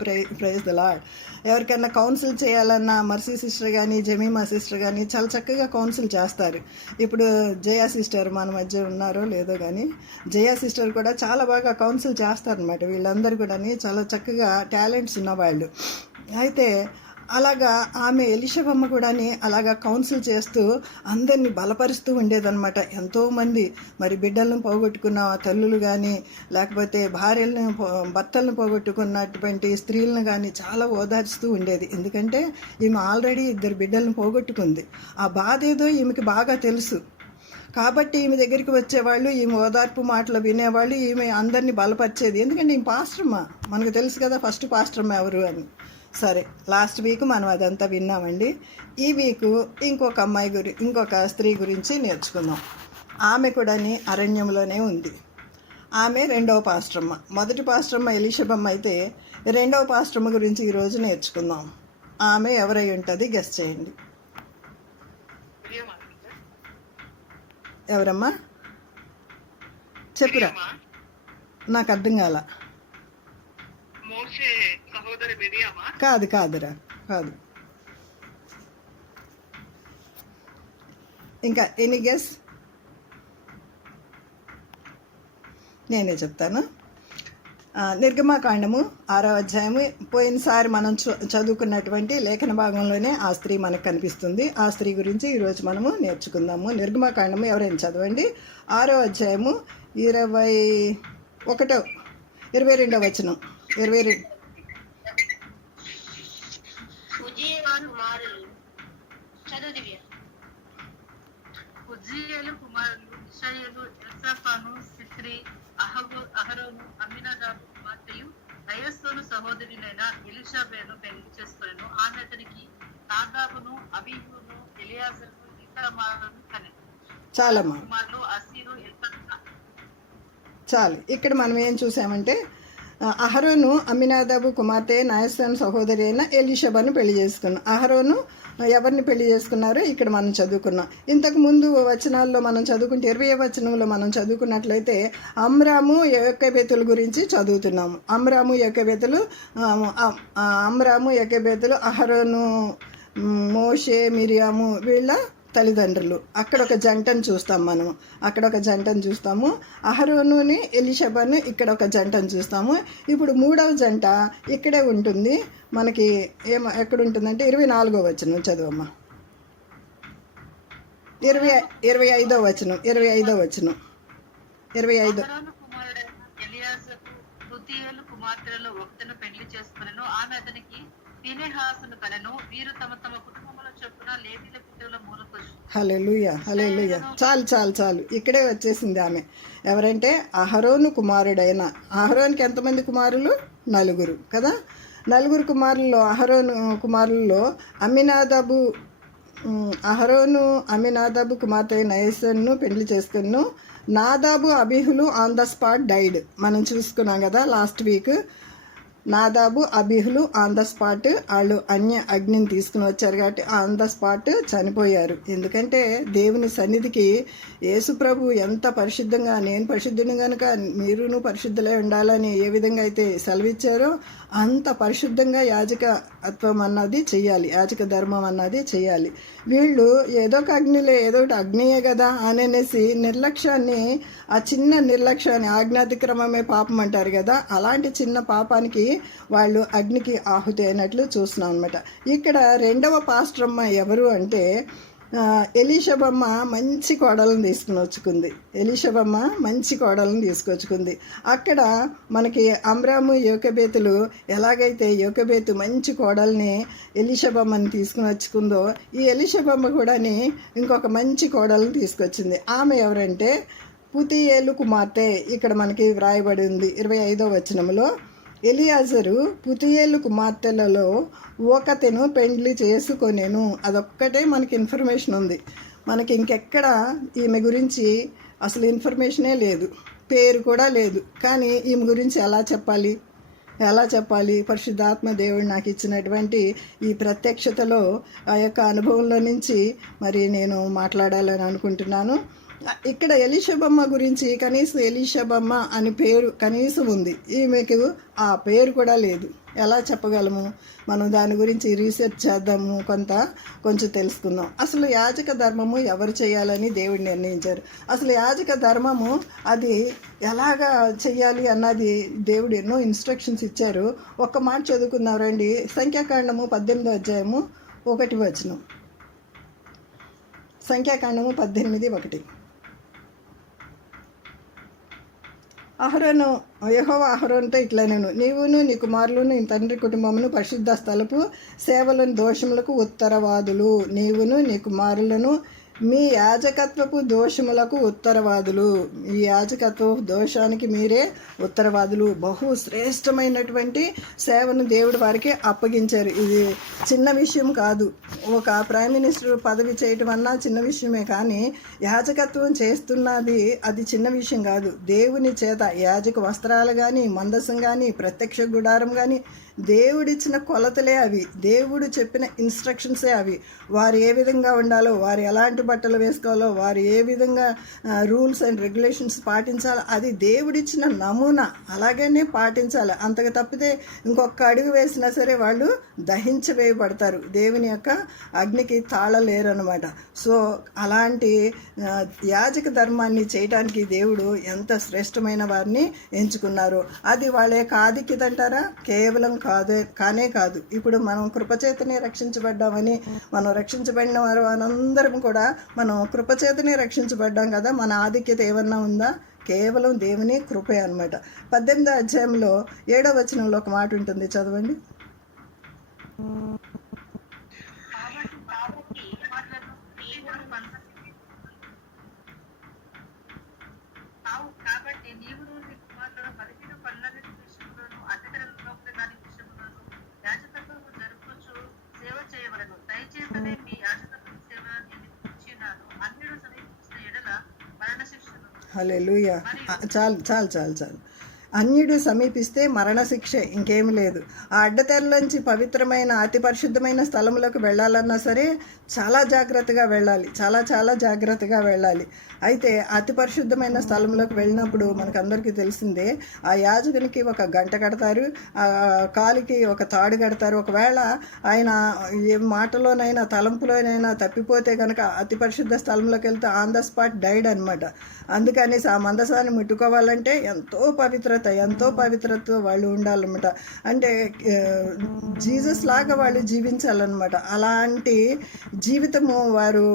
ప్రైజ్ ద లార్డ్, ఎవరికైనా కౌన్సిల్ చేయాలన్నా మర్సీ సిస్టర్ కానీ జమీమా సిస్టర్ కానీ చాలా చక్కగా కౌన్సిల్ చేస్తారు. ఇప్పుడు జయా సిస్టర్ మన మధ్య ఉన్నారో లేదో కానీ జయా సిస్టర్ కూడా చాలా బాగా కౌన్సిల్ చేస్తారనమాట. వీళ్ళందరూ కూడా చాలా చక్కగా టాలెంట్స్ ఉన్నవాళ్ళు. అయితే అలాగా ఆమె ఎలీషబమ్మ కూడా అలాగా కౌన్సిల్ చేస్తూ అందరినీ బలపరుస్తూ ఉండేదన్నమాట. ఎంతోమంది మరి బిడ్డలను పోగొట్టుకున్న తల్లులు కానీ, లేకపోతే భార్యలను భర్తలను పోగొట్టుకున్నటువంటి స్త్రీలను కానీ చాలా ఓదార్చుతూ ఉండేది. ఎందుకంటే ఈమె ఆల్రెడీ 2 బిడ్డలను పోగొట్టుకుంది. ఆ బాధ ఏదో ఈమెకి బాగా తెలుసు. కాబట్టి ఈమె దగ్గరికి వచ్చేవాళ్ళు, ఈమె ఓదార్పు మాటలు వినేవాళ్ళు, ఈమె అందరినీ బలపరిచేది. ఎందుకంటే ఈమె పాస్టర్మ, మనకు తెలుసు కదా ఫస్ట్ పాస్టర్మ ఎవరు అని. సరే, లాస్ట్ వీక్ మనం అదంతా విన్నామండి. ఈ వీకు ఇంకొక స్త్రీ గురించి నేర్చుకుందాం. ఆమె కూడా అరణ్యంలోనే ఉంది. ఆమె 2వ పాస్టర్మ. మొదటి పాస్టర్మ ఎలీషబమ్మ అయితే 2వ పాస్టర్మ గురించి ఈరోజు నేర్చుకుందాం. ఆమె ఎవరై ఉంటుంది గెస్ చేయండి. ఎవరమ్మా చెప్పురా, నాకు అర్థం కాల. కాదురా, కాదు. ఇంకా ఎనీ గెస్? నేనే చెప్తాను. నిర్గమాకాండము 6వ అధ్యాయము. పోయినసారి మనం చదువుకున్నటువంటి లేఖన భాగంలోనే ఆ స్త్రీ మనకు కనిపిస్తుంది. ఆ స్త్రీ గురించి ఈరోజు మనము నేర్చుకుందాము. నిర్గమాకాండము ఎవరైనా చదవండి. 6వ అధ్యాయము 22వ వచనం. 22. ఉజ్జీయేలు కుమారులు ఇషాయేలు, ఎల్సాఫాను, సిత్రి, అహరోను, అమ్మినదాబు కుమార్తెయు నయస్సోను సహోదరులైన ఎలీషాబేను పెళ్లి చేసుకొనెను. ఆమె అతనికి నాదాబును, అబీహును, ఎలియాజరును, ఈతామారును కనెను. చాలమ్మా, కుమారులు అసీరు, ఎల్కానా. చాలు. ఇక్కడ మనం ఏం చూసామంటే అహరోను అమ్మినాదాబు కుమార్తె నాయస్సాను సహోదరి అయిన ఎలీషాబను పెళ్లి చేసుకున్నాం. అహరోను ఎవరిని పెళ్లి చేసుకున్నారో ఇక్కడ మనం చదువుకున్నాం. ఇంతకు ముందు వచనాల్లో మనం చదువుకుంటే 20వ వచనంలో మనం చదువుకున్నట్లయితే అమ్రాము యోకెబెతుల గురించి చదువుతున్నాము. అమ్రాము యోకెబెతులు అహరోను, మోషే, మిరియాము వీళ్ళ తల్లిదండ్రులు. అక్కడ ఒక జంటను చూస్తాము. అహరోనుని ఎలీషాబను ఇక్కడ ఒక జంటను చూస్తాము. ఇప్పుడు 3వ జంట ఇక్కడే ఉంటుంది. మనకి ఎక్కడ ఉంటుందంటే 24వ వచనం చదువమ్మా. 25వ వచనం. 25. అహరోను కుమారుడైన ఎలియాజరు తుతియేలు కుమార్తెలలో ఒకతను పెళ్లి చేసుకొనెను. ఆమె అతనికి ఫీనెహాసును కనెను. వీరు తమ తమ కుటుంబముల చొప్పున లేవీల పితరుల మూలకొచ్చు. హల్లెలూయా. చాలు. ఇక్కడే వచ్చేసింది ఆమె. ఎవరంటే అహరోను కుమారుడైన. అహరోన్కి ఎంతమంది కుమారులు? 4 కదా. 4 కుమారుల్లో అహరోను కుమారుల్లో అహరోను అమ్మినాదాబు కుమార్తె నయస్సను పెళ్లి చేసుకున్నాను. నాదాబు, అబీహులు ఆన్ ద స్పాట్ డైడ్. మనం చూసుకున్నాం కదా లాస్ట్ వీక్. నాదాబు, అబీహులు ఆన్ ద స్పాట్ వాళ్ళు అగ్నిని తీసుకుని వచ్చారు కాబట్టి ఆన్ ద స్పాట్ చనిపోయారు. ఎందుకంటే దేవుని సన్నిధికి యేసు ప్రభు ఎంత పరిశుద్ధంగా, నేను పరిశుద్ధుని కనుక మీరును పరిశుద్ధులై ఉండాలని ఏ విధంగా అయితే సెలవిచ్చారో అంత పరిశుద్ధంగా యాజకత్వం అన్నది చెయ్యాలి, యాజక ధర్మం అన్నది చెయ్యాలి. వీళ్ళు ఏదో ఒక అగ్నిలో ఏదో ఒకటి అగ్నియే కదా అనేసి ఆ చిన్న నిర్లక్ష్యాన్ని, ఆజ్ఞాతిక్రమమే పాపం అంటారు కదా, అలాంటి చిన్న పాపానికి వాళ్ళు అగ్నికి ఆహుతి అయినట్లు చూస్తున్నాం అనమాట. ఇక్కడ 2వ పాస్టరమ్మ ఎవరు అంటే ఎలీషాబమ్మ మంచి కోడలను తీసుకొచ్చుకుంది. అక్కడ మనకి అమ్రాము యోకెబెతులు ఎలాగైతే యోకెబెతు మంచి కోడల్ని ఎలీషాబమ్మని తీసుకుని వచ్చుకుందో, ఈ ఎలీషాబమ్మ కూడా ఇంకొక మంచి కోడలను తీసుకొచ్చింది. ఆమె ఎవరంటే పుతియేలు కుమార్తె. ఇక్కడ మనకి వ్రాయబడి ఉంది 25వ వచనంలో. ఎలియాజరు పుతియేలు కుమార్తెలలో ఒకతెను పెండ్లి చేసుకొనెను. అదొక్కటే మనకి ఇన్ఫర్మేషన్ ఉంది. మనకి ఇంకెక్కడ ఈమె గురించి అసలు ఇన్ఫర్మేషనే లేదు, పేరు కూడా లేదు. కానీ ఈమె గురించి ఎలా చెప్పాలి? పరిశుద్ధాత్మ దేవుడు నాకు ఇచ్చినటువంటి ఈ ప్రత్యక్షతలో ఆ యొక్క అనుభవంలో నుంచి మరి నేను మాట్లాడాలని అనుకుంటున్నాను. ఇక్కడ ఎలీషాబమ్మ గురించి కనీసం ఎలీషాబమ్మ అని పేరు కనీసం ఉంది, ఈమెకు ఆ పేరు కూడా లేదు. ఎలా చెప్పగలము? మనం దాని గురించి రీసెర్చ్ చేద్దాము, కొంచెం తెలుసుకుందాం. అసలు యాజక ధర్మము ఎవరు చేయాలని దేవుడు నిర్ణయించారు? అసలు యాజక ధర్మము అది ఎలాగా చెయ్యాలి అన్నది దేవుడు ఎన్నో ఇన్స్ట్రక్షన్స్ ఇచ్చారు. ఒక్క మాట చదువుకుందాం రండి. సంఖ్యాకాండము 18వ అధ్యాయము 1వ వచనం. సంఖ్యాకాండము 18:1. యెహోవా అహరోనుతో ఇట్లా నీవును నీ కుమారులను నీ తండ్రి కుటుంబమును పరిశుద్ధ స్థలపు సేవలను దోషములకు ఉత్తరవాదులు. నీవును నీ కుమారులను మీ యాజకత్వపు దోషములకు ఉత్తరవాదులు. ఈ యాజకత్వపు దోషానికి మీరే ఉత్తరవాదులు. బహు శ్రేష్టమైనటువంటి సేవను దేవుడు వారికి అప్పగించారు. ఇది చిన్న విషయం కాదు. ఒక ప్రైమ్ మినిస్టర్ పదవి చేయటం అన్నా చిన్న విషయమే, కానీ యాజకత్వం చేస్తున్నది అది చిన్న విషయం కాదు. దేవుని చేత యాజక వస్త్రాలు కానీ, మందసం కానీ, ప్రత్యక్ష గుడారం కానీ దేవుడిచ్చిన కొలతలే అవి, దేవుడు చెప్పిన ఇన్స్ట్రక్షన్సే అవి. వారు ఏ విధంగా ఉండాలో, వారు ఎలాంటి బట్టలు వేసుకోవాలో, వారు ఏ విధంగా రూల్స్ అండ్ రెగ్యులేషన్స్ పాటించాలో అది దేవుడిచ్చిన నమూనా, అలాగనే పాటించాలి. అంతకు తప్పితే ఇంకొక అడుగు వేసినా సరే వాళ్ళు దహించవేయబడతారు, దేవుని యొక్క అగ్నికి తాళలేరు అనమాట. సో అలాంటి యాజక ధర్మాన్ని చేయడానికి దేవుడు ఎంత శ్రేష్టమైన వారిని ఎంచుకున్నారు. అది వాళ్ళ యొక్క ఆధిక్యత అంటారా? కేవలం కానే కాదు. ఇప్పుడు మనం కృపచేతనే రక్షించబడ్డామని, మనం రక్షించబడిన వారు అందరం కూడా మనం కృపచేతనే రక్షించబడ్డాం కదా, మన ఆధిక్యత ఏమన్నా ఉందా? కేవలం దేవుని కృపే అనమాట. 18వ అధ్యాయంలో 7వ వచనంలో ఒక మాట ఉంటుంది, చదవండి. కాబట్టి నీవు నీ కుమారులను 15 పనులన్నిటి విషయంలోను అడ్డతరంలో దాని విషయంలోను యాజకత్వము జరుపుచు సేవ చేయవలెను. దయచేతనే మీ యాజకత్వ సేవ నేను ఇచ్చినాను. అన్యుడు సమీపించిన ఎడల మరణ శిక్షను. హల్లెలూయా. చాలు. అన్యుడు సమీపిస్తే మరణశిక్ష, ఇంకేమి లేదు. ఆ అడ్డతెరలోంచి పవిత్రమైన అతి పరిశుద్ధమైన స్థలంలోకి వెళ్ళాలన్నా సరే చాలా జాగ్రత్తగా వెళ్ళాలి, చాలా జాగ్రత్తగా వెళ్ళాలి. అయితే అతి పరిశుద్ధమైన స్థలంలోకి వెళ్ళినప్పుడు మనకందరికీ తెలిసిందే, ఆ యాజకునికి ఒక గంట కడతారు, ఆ కాలికి ఒక తాడు కడతారు. ఒకవేళ ఆయన ఏ మాటలోనైనా తలంపులోనైనా తప్పిపోతే కనుక అతి పరిశుద్ధ స్థలంలోకి వెళ్తే ఆన్ ద స్పాట్ డైడ్ అనమాట. అందుకనేసి ఆ మందసాన్ని ముట్టుకోవాలంటే ఎంతో పవిత్రతతో వాళ్ళు ఉండాలన్నమాట. అంటే జీసస్ లాగా వాళ్ళు జీవించాలన్నమాట. అలాంటి జీవితము వారు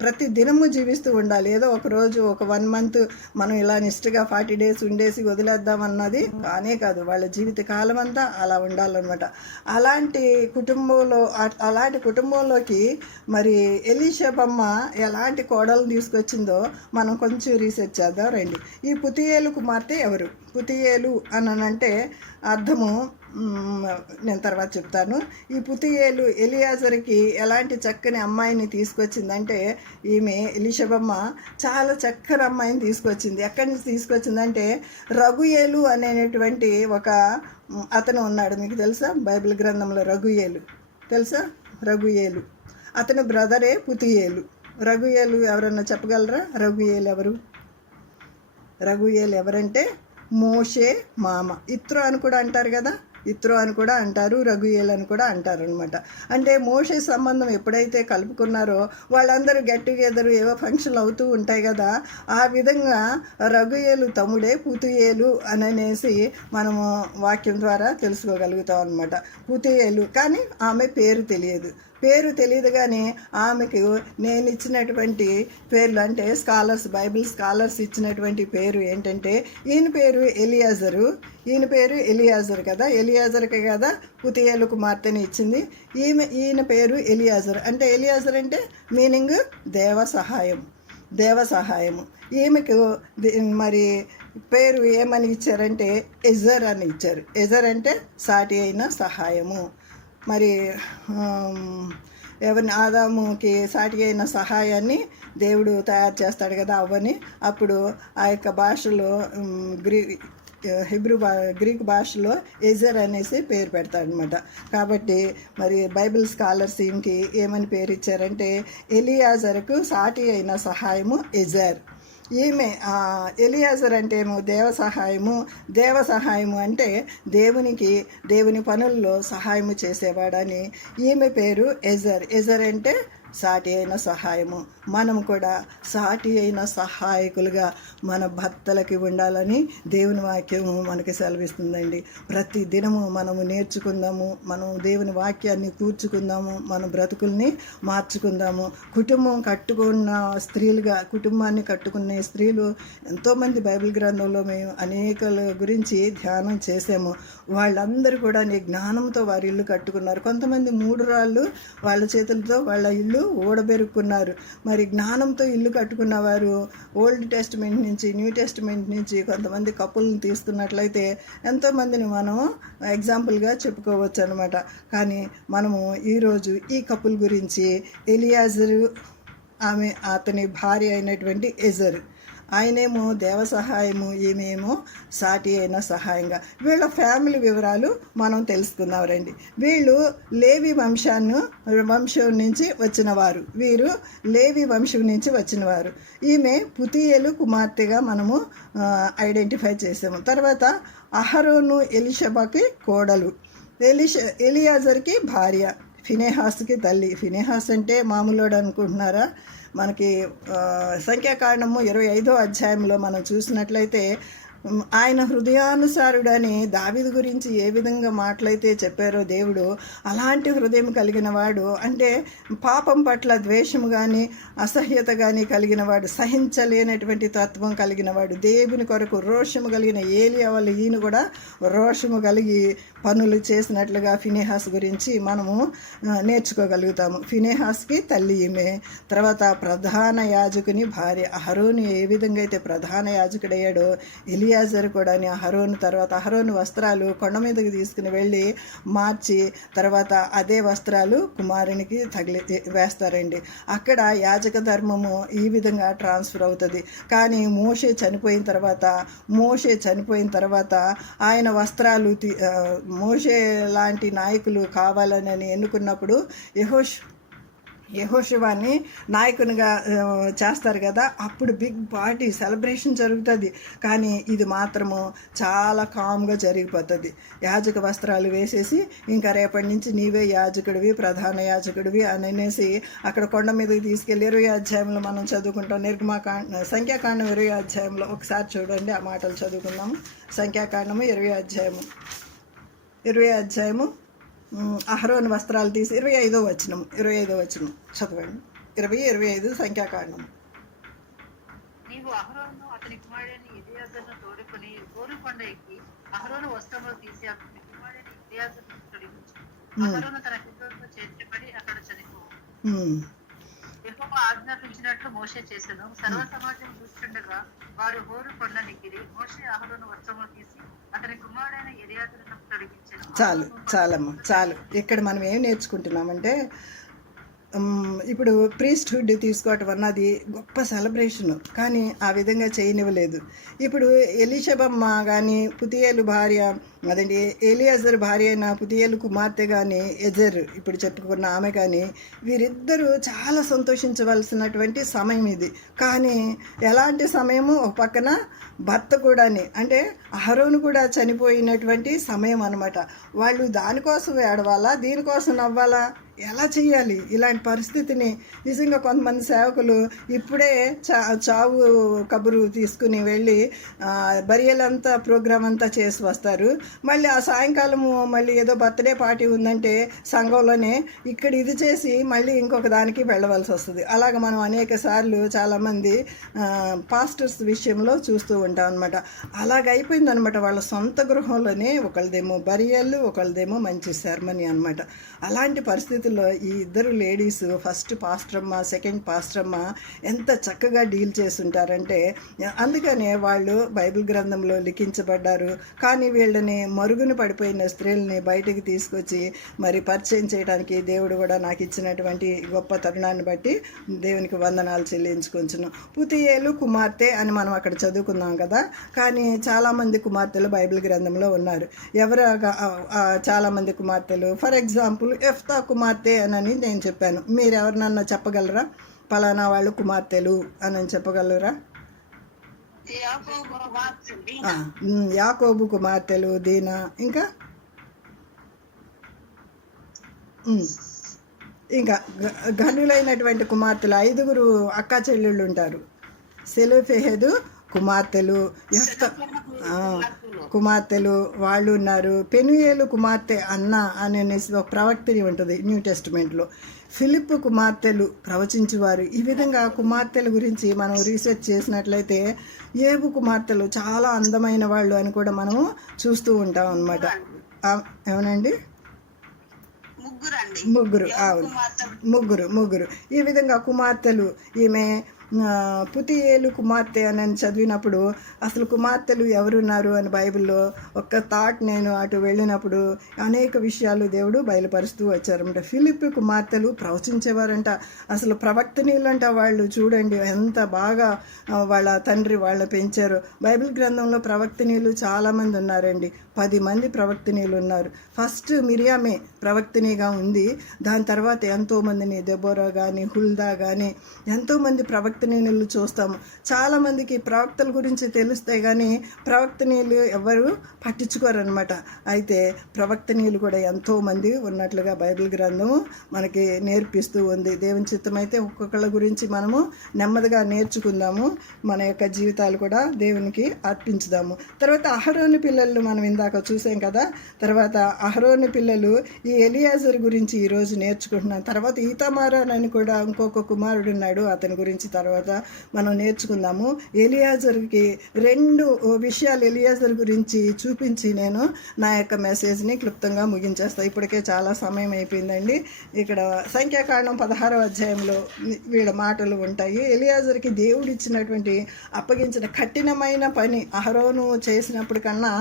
ప్రతి దినము జీవిస్తూ ఉండాలి. ఏదో ఒక రోజు ఒక 1 month మనం ఇలా నిష్ఠగా 40 days ఉండేసి వదిలేద్దాం అన్నది కానే కాదు. వాళ్ళ జీవిత కాలం అంతా అలా ఉండాలన్నమాట. అలాంటి కుటుంబంలోకి మరి ఎలీషబమ్మ ఎలాంటి కోడలు తీసుకొచ్చిందో మనం కొంచెం రీసెర్చ్ చేద్దాం రండి. ఈ పుతియేలు కుమార్తె ఎవరు? పుతియేలు అనంటే అర్థము నేను తర్వాత చెప్తాను. ఈ పుతియేలు ఎలియాజర్కి ఎలాంటి చక్కని అమ్మాయిని తీసుకొచ్చిందంటే, ఈమె ఎలీషబమ్మ చాలా చక్కని అమ్మాయిని తీసుకొచ్చింది. ఎక్కడి నుంచి తీసుకొచ్చిందంటే, రగుయేలు అనేటువంటి ఒక అతను ఉన్నాడు, మీకు తెలుసా? బైబిల్ గ్రంథంలో రగుయేలు తెలుసా? రగుయేలు అతని బ్రదరే పుతియేలు. రగుయేలు ఎవరన్నా చెప్పగలరా? రగుయేలు ఎవరంటే మోషే మామ. ఇత్రో అని కూడా అంటారు కదా, ఇత్రో అని కూడా అంటారు, రగుయేల్ అని కూడా అంటారు అనమాట. అంటే మోషే సంబంధం ఎప్పుడైతే కలుపుకున్నారో వాళ్ళందరూ గెట్ టుగెదర్ ఏవో ఫంక్షన్లు అవుతూ ఉంటాయి కదా, ఆ విధంగా రగుయేలు తమ్ముడే పుతియేలు అనేసి మనము వాక్యం ద్వారా తెలుసుకోగలుగుతాం అనమాట. పుతియేలు, కానీ ఆమె పేరు తెలియదు కానీ ఆమెకు నేను ఇచ్చినటువంటి పేర్లు అంటే బైబిల్ స్కాలర్స్ ఇచ్చినటువంటి పేరు ఏంటంటే, ఈయన పేరు ఎలియాజరు కదా, ఎలియాజర్కి కదా పుతియేలు కుమార్తెని ఇచ్చింది. ఈయన పేరు ఎలియాజర్. అంటే ఎలియాజర్ అంటే మీనింగ్ దేవ సహాయము. ఈమెకు మరి పేరు ఏమని ఇచ్చారంటే ఎజర్ అని ఇచ్చారు. ఎజర్ అంటే సాటి అయిన సహాయము. మరి ఎవరిని? ఆదాముకి సాటి అయిన సహాయాన్ని దేవుడు తయారు చేస్తాడు కదా అవ్వని. అప్పుడు ఆ యొక్క భాషలో గ్రీక్ భాషలో ఎజర్ అనేసి పేరు పెడతాడనమాట. కాబట్టి మరి బైబిల్ స్కాలర్స్ ఈమెకి ఏమని పేరు ఇచ్చారంటే, ఎలియాజర్కు సాటి అయిన సహాయము ఎజర్. ఈమె ఎలియాజర్ అంటే ఏమో దేవ సహాయము అంటే దేవుని పనుల్లో సహాయము చేసేవాడని. ఈమె పేరు ఎజర్ అంటే సాటి అయిన సహాయము. మనం కూడా సాటి అయిన సహాయకులుగా మన భర్తలకి ఉండాలని దేవుని వాక్యము మనకి సెలవిస్తుందండి. ప్రతి దినము మనము నేర్చుకుందాము, మనం దేవుని వాక్యాన్ని కూర్చుకుందాము, మన బ్రతుకుల్ని మార్చుకుందాము. కుటుంబాన్ని కట్టుకునే స్త్రీలు ఎంతోమంది బైబిల్ గ్రంథంలో మేము అనేకల గురించి ధ్యానం చేసాము. వాళ్ళందరూ కూడా జ్ఞానంతో వారి ఇల్లు కట్టుకున్నారు. కొంతమంది 3 రాళ్ళు వాళ్ళ చేతులతో వాళ్ళ ఇల్లు ఓడబెరుక్కున్నారు. మరి జ్ఞానంతో ఇల్లు కట్టుకున్న వారు ఓల్డ్ టెస్టిమెంట్ నుంచి, న్యూ టెస్టిమెంట్ నుంచి కొంతమంది కపుల్ని తీసుకున్నట్లయితే ఎంతోమందిని మనం ఎగ్జాంపుల్గా చెప్పుకోవచ్చు అనమాట. కానీ మనము ఈరోజు ఈ కపుల్ గురించి, ఎలియాజరు అతని భార్య అయినటువంటి ఎజర్, ఆయనేమో దేవ సహాయము, ఈమెమో సాటి అయిన సహాయంగా. వీళ్ళ ఫ్యామిలీ వివరాలు మనం తెలుసుకుందాం రండి. వీళ్ళు లేవి వంశం నుంచి వచ్చినవారు. వీరు లేవి వంశం నుంచి వచ్చినవారు. ఈమె పుతియేలు కుమార్తెగా మనము ఐడెంటిఫై చేసాము. తర్వాత అహరోను ఎలీషబాకి కోడలు, ఎలియాజర్కి భార్య, ఫినెహాస్కి తల్లి. ఫినెహాస్ అంటే మామూలుడు అనుకుంటున్నారా? మనకి సంఖ్యాకాండము 25వ అధ్యాయంలో మనం చూసినట్లయితే ఆయన హృదయానుసారుడని దావీదు గురించి ఏ విధంగా మాటలైతే చెప్పారో దేవుడు, అలాంటి హృదయం కలిగిన వాడు, అంటే పాపం పట్ల ద్వేషము కానీ అసహ్యత కానీ కలిగిన వాడు, సహించలేనటువంటి తత్వం కలిగిన వాడు, దేవుని కొరకు రోషము కలిగిన ఏలియా వల్ల ఈయన కూడా రోషము కలిగి పనులు చేసినట్లుగా ఫినెహాస్ గురించి మనము నేర్చుకోగలుగుతాము. ఫినెహాస్కి తల్లి ఈమె. తర్వాత ప్రధాన యాజకుని భార్య. అహరోను ఏ విధంగా అయితే ప్రధాన యాజకుడయ్యాడో ఎలియాజర్ కూడా అహరోను. తర్వాత అహరోను వస్త్రాలు కొండ మీదకి తీసుకుని వెళ్ళి మార్చి తర్వాత అదే వస్త్రాలు కుమారునికి వేస్తారండి. అక్కడ యాజక ధర్మము ఈ విధంగా ట్రాన్స్ఫర్ అవుతుంది. కానీ మోషే చనిపోయిన తర్వాత ఆయన వస్త్రాలు మోషే లాంటి నాయకులు కావాలని ఎన్నుకున్నప్పుడు యెహోషువాని నాయకునిగా చేస్తారు కదా, అప్పుడు బిగ్ పార్టీ సెలబ్రేషన్ జరుగుతుంది. కానీ ఇది మాత్రము చాలా కామ్గా జరిగిపోతుంది. యాజక వస్త్రాలు వేసేసి ఇంకా రేపటి నుంచి నీవే యాజకుడివి, ప్రధాన యాజకుడివి అని అనేసి అక్కడ కొండ మీదకి తీసుకెళ్ళి 20వ అధ్యాయంలో మనం చదువుకుంటాం. సంఖ్యాకాండం 20వ అధ్యాయంలో ఒకసారి చూడండి, ఆ మాటలు చదువుకుందాము. సంఖ్యాకాండము 20వ అధ్యాయము అహరోను వస్త్రాలు తీసి 25వ వచనం చదవండి. 20-25 సంఖ్యాకాండం. నీవు అహరోను అతని కుమారుడైన ఎలియాజరును తోడుకొని హోరు కొండ ఎక్కి అహరోను వస్త్రములు తీసి అతని కుమారుడైన ఎలియాజరును తొలగించు. అహరోను తన పిల్లలతో చేర్చబడి అక్కడ చనిపోవు. యెహోవా ఆజ్ఞాపించినట్లు మోషే చేసెను. సర్వ సమాజం చూస్తుండగా వారు హోరు కొండనెక్కిరి. మోషే అహరోను వస్త్రములు తీసి అతని కుమారుడైన ఎలియాజరును తొలగించెను. చాలు. ఇక్కడ మనం ఏం నేర్చుకుంటున్నామంటే, ఇప్పుడు ప్రీస్ట్హుడ్ తీసుకోవటం అన్నది గొప్ప సెలబ్రేషను, కానీ ఆ విధంగా చేయనివ్వలేదు. ఇప్పుడు ఎలీషబమ్మ కానీ పుతియేలు భార్య, అదండి ఎలియాజర్ భార్య అయిన పుతియేలు కుమార్తె కానీ ఎజర్ ఇప్పుడు చెప్పుకున్న ఆమె కానీ, వీరిద్దరూ చాలా సంతోషించవలసినటువంటి సమయం ఇది. కానీ ఎలాంటి సమయము? ఒక పక్కన భర్త కూడాని, అంటే అహరోను కూడా చనిపోయినటువంటి సమయం అన్నమాట. వాళ్ళు దానికోసం ఏడవాలా, దీనికోసం నవ్వాలా, ఎలా చేయాలి? ఇలాంటి పరిస్థితిని నిజంగా కొంతమంది సేవకులు ఇప్పుడే చావు కబురు తీసుకుని వెళ్ళి బరియలంతా ప్రోగ్రామ్ అంతా చేసి వస్తారు. మళ్ళీ ఆ సాయంకాలము మళ్ళీ ఏదో బర్త్డే పార్టీ ఉందంటే సంఘంలోనే ఇక్కడ ఇది చేసి మళ్ళీ ఇంకొక దానికి వెళ్ళవలసి వస్తుంది. అలాగ మనం అనేక సార్లు చాలామంది పాస్టర్స్ విషయంలో చూస్తూ ఉంటాం అనమాట. అలాగైపోయింది అనమాట. వాళ్ళ సొంత గృహంలోనే ఒకళ్ళదేమో బరియలు, ఒకళ్ళదేమో మంచి సెరమనీ అనమాట. అలాంటి పరిస్థితుల్లో ఈ ఇద్దరు లేడీస్, ఫస్ట్ పాస్టరమ్మ, సెకండ్ పాస్టరమ్మ ఎంత చక్కగా డీల్ చేస్తుంటారంటే, అందుకనే వాళ్ళు బైబిల్ గ్రంథంలో లిఖించబడ్డారు. కానీ వీళ్ళని మరుగున పడిపోయిన స్త్రీలని బయటికి తీసుకొచ్చి మరి పరిచయం చేయడానికి దేవుడు కూడా నాకు ఇచ్చినటువంటి గొప్ప తరుణాన్ని బట్టి దేవునికి వందనాలు చెల్లించుకుంటున్నాం. పుతియేలు కుమార్తె అని మనం అక్కడ చదువుకున్నాం కదా, కానీ చాలామంది కుమార్తెలు బైబిల్ గ్రంథంలో ఉన్నారు. చాలామంది కుమార్తెలు, ఫర్ ఎగ్జాంపుల్ ఎఫ్తా కుమార్తె అని నేను చెప్పాను. మీరు ఎవరినన్నా చెప్పగలరా? పలానా వాళ్ళు కుమార్తెలు అని చెప్పగలరా? యాకోబు కుమార్తెలు దీనా, ఇంకా ఘనులైనటువంటి కుమార్తెలు 5 అక్కా చెల్లెళ్ళు ఉంటారు. సెలోఫెహెదు కుమార్తెలు, కుమార్తెలు వాళ్ళు ఉన్నారు. పెనుయేలు కుమార్తె అన్న అనే ఒక ప్రవక్తని ఉంటుంది న్యూ టెస్టిమెంట్లో. ఫిలిప్ కుమార్తెలు ప్రవచించువారు. ఈ విధంగా కుమార్తెల గురించి మనం రీసెర్చ్ చేసినట్లయితే ఏబు కుమార్తెలు చాలా అందమైన వాళ్ళు అని కూడా మనము చూస్తూ ఉంటాం అన్నమాట. ఏమనండి? ముగ్గురు. అవును, ముగ్గురు. ఈ విధంగా కుమార్తెలు. ఈమె పుతియేలు కుమార్తె అని చదివినప్పుడు అసలు కుమార్తెలు ఎవరున్నారు అని బైబిల్లో ఒక్క థాట్ నేను అటు వెళ్ళినప్పుడు అనేక విషయాలు దేవుడు బయలుపరుస్తూ వచ్చారంట. ఫిలిప్ కుమార్తెలు ప్రవచించేవారంట. అసలు ప్రవక్తనీయులంట వాళ్ళు. చూడండి ఎంత బాగా వాళ్ళ తండ్రి వాళ్ళ పెంచారు. బైబిల్ గ్రంథంలో ప్రవక్తనీయులు చాలామంది ఉన్నారండి. 10 మంది ప్రవక్తనీయులు ఉన్నారు. ఫస్ట్ మిరియామే ప్రవక్తనిగా ఉంది. దాని తర్వాత ఎంతోమందిని దెబోరా కానీ హుల్దా కానీ ఎంతోమంది ప్రవక్తనీయులు చూస్తాము. చాలామందికి ప్రవక్తల గురించి తెలిస్తే కానీ ప్రవక్తనీయులు ఎవరు పట్టించుకోరనమాట. అయితే ప్రవక్తనీయులు కూడా ఎంతోమంది ఉన్నట్లుగా బైబిల్ గ్రంథము మనకి నేర్పిస్తూ ఉంది. దేవుని చిత్తమైతే ఒక్కొక్కళ్ళ గురించి మనము నెమ్మదిగా నేర్చుకుందాము. మన యొక్క జీవితాలు కూడా దేవునికి అర్పించుదాము. తర్వాత అహరోను పిల్లలు మనం ఇందాక చూసాం కదా. తర్వాత అహరోను పిల్లలు ఈ ఎలియాజర్ గురించి ఈరోజు నేర్చుకుంటున్నాం. తర్వాత ఈతమారాన్ అని కూడా ఇంకొక కుమారుడు ఉన్నాడు. అతని గురించి తర్వాత మనం నేర్చుకుందాము. ఎలియాజర్కి 2 విషయాలు ఎలియాజర్ గురించి చూపించి నేను నా యొక్క మెసేజ్ని క్లుప్తంగా ముగించేస్తాను. ఇప్పటికే చాలా సమయం అయిపోయిందండి. ఇక్కడ సంఖ్యాకాండం 16వ అధ్యాయంలో వీళ్ళ మాటలు ఉంటాయి. ఎలియాజర్కి దేవుడు ఇచ్చినటువంటి అప్పగించిన కఠినమైన పని అహరోను చేసినప్పుడు కన్నా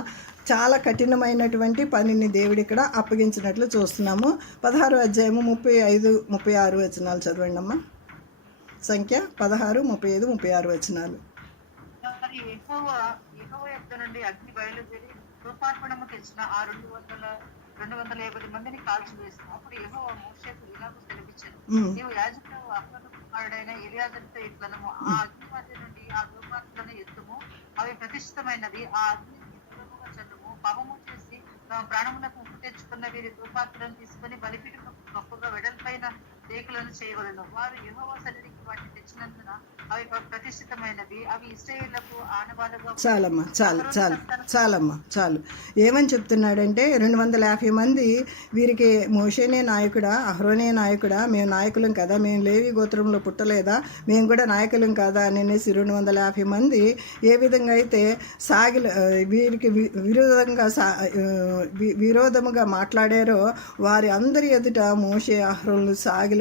చాలా కఠినమైనటువంటి పనిని దేవుడు ఇక్కడ అప్పగించినట్లు చూస్తున్నాము. 16వ అధ్యాయము 35, 36 వచనాలు చదవండి అమ్మా. సంఖ్య 16, 35, 36 వచనాలు. మరి యెహోవా యొద్ద నుండి అగ్ని బయలుదేరి రూపార్పణము తెచ్చిన ఆ 250 మందిని కాల్చివేసిన. అప్పుడు యెహోవా మోషేకు ఇలాగూ సెలవిచ్చాడు, నీవు యాజకుడు అహరోను కుమారుడైన ఎలియాజరుతో ఇట్లనము, ఆ అగ్ని మధ్య నుండి ఆ రూపార్పణను ఎత్తుము, అవి ప్రతిష్ఠితమైనవి. ఆ అగ్ని దూరముగా చల్లుము. పాపము చేసి ప్రాణములకు ముప్పు తెచ్చుకున్న వీరి రూపార్పణను తీసుకుని బలిపీఠం గొప్పగా వెడల్పైన రేకులను చేయవలను. వారు యెహోవా సన్నిధికి వాటిని తెచ్చినందున అవి ప్రతిష్ఠితమైనవి. అవి ఇశ్రాయేలులకు ఆనవాలుగా. చాలమ్మా చాలు. ఏమని చెప్తున్నాడంటే 250 మంది వీరికి మోషేనే నాయకుడా, అహరోనే నాయకుడా, మేము నాయకులం కదా, మేము లేవి గోత్రంలో పుట్టలేదా, మేము కూడా నాయకులం కాదా అనేసి 250 మంది ఏ విధంగా అయితే వీరికి విరోధముగా మాట్లాడారో వారి అందరి ఎదుట మోషే అహరోన్లు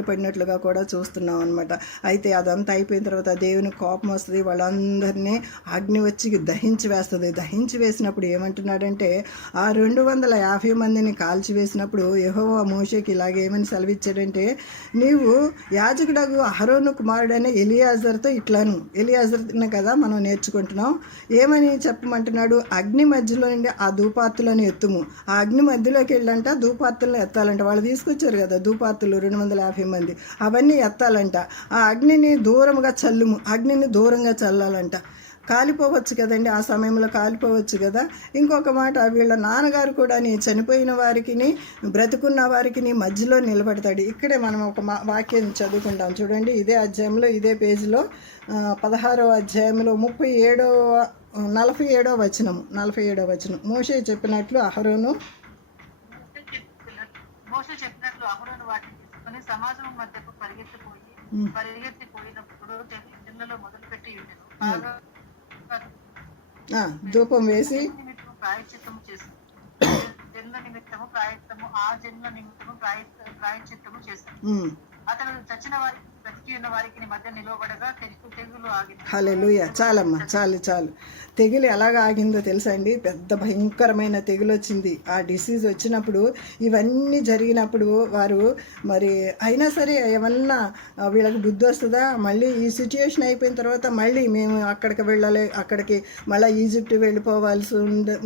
పడినట్లుగా కూడా చూస్తున్నాం అనమాట. అయితే అదంతా అయిపోయిన తర్వాత దేవుని కోపం వస్తుంది. వాళ్ళందరినీ అగ్ని వచ్చి దహించి వేస్తుంది. దహించి వేసినప్పుడు ఏమంటున్నాడంటే ఆ 250 మందిని కాల్చివేసినప్పుడు యెహోవా మోషేకి ఇలాగేమని సెలవిచ్చాడంటే, నీవు యాజకుడగు అహరోను కుమారుడైన ఎలియాజర్తో ఇట్లాను. ఎలియాజర్ని కదా మనం నేర్చుకుంటున్నాం. ఏమని చెప్పమంటున్నాడు, అగ్ని మధ్యలో నుండి ఆ ధూపార్తులను ఎత్తుము. ఆ అగ్ని మధ్యలోకి వెళ్ళంట ధూపార్తులను ఎత్తాలంట. వాళ్ళు తీసుకొచ్చారు కదా ధూపార్తులు 250 మంది, అవన్నీ ఎత్తాలంట. ఆ అగ్నిని దూరంగా చల్లుము, అగ్నిని దూరంగా చల్లాలంట. కాలిపోవచ్చు కదండి, ఆ సమయంలో కాలిపోవచ్చు కదా. ఇంకొక మాట, వీళ్ళ నాన్నగారు కూడా చనిపోయిన వారికి బ్రతుకున్న వారికి మధ్యలో నిలబడతాడు. ఇక్కడే మనం ఒక వాక్యం చదువుకుంటాం చూడండి. ఇదే అధ్యాయంలో ఇదే పేజీలో 16వ అధ్యాయంలో 47వ వచనం. మోషే చెప్పినట్లు అహరోను వాటిని తీసుకుని సమాజం మధ్యకు పరిగెత్తిపోయినప్పుడు జనులలో మొదలుపెట్టి ఉండెను. ధూపం వేసి ప్రాయశ్చిత్తము చేశాను. జన్మ నిమిత్తము ప్రాయశ్చిత్తము చేశాను. అతడు చచ్చిన వారికి బ్రతికి ఉన్న వారికి మధ్య నిలవబడగా తెగులు ఆగింది. హల్లెలూయా. చాలమ్మా చాలు. తెగులు ఎలాగ ఆగిందో తెలుసా అండి? పెద్ద భయంకరమైన తెగులు వచ్చింది. ఆ డిసీజ్ వచ్చినప్పుడు ఇవన్నీ జరిగినప్పుడు వారు మరి అయినా సరే ఏమన్నా వీళ్ళకి బుద్ధి వస్తుందా, మళ్ళీ ఈ సిచ్యుయేషన్ అయిపోయిన తర్వాత మళ్ళీ మేము అక్కడికి వెళ్ళాలి, అక్కడికి మళ్ళీ ఈజిప్ట్ వెళ్ళిపోవాల్సి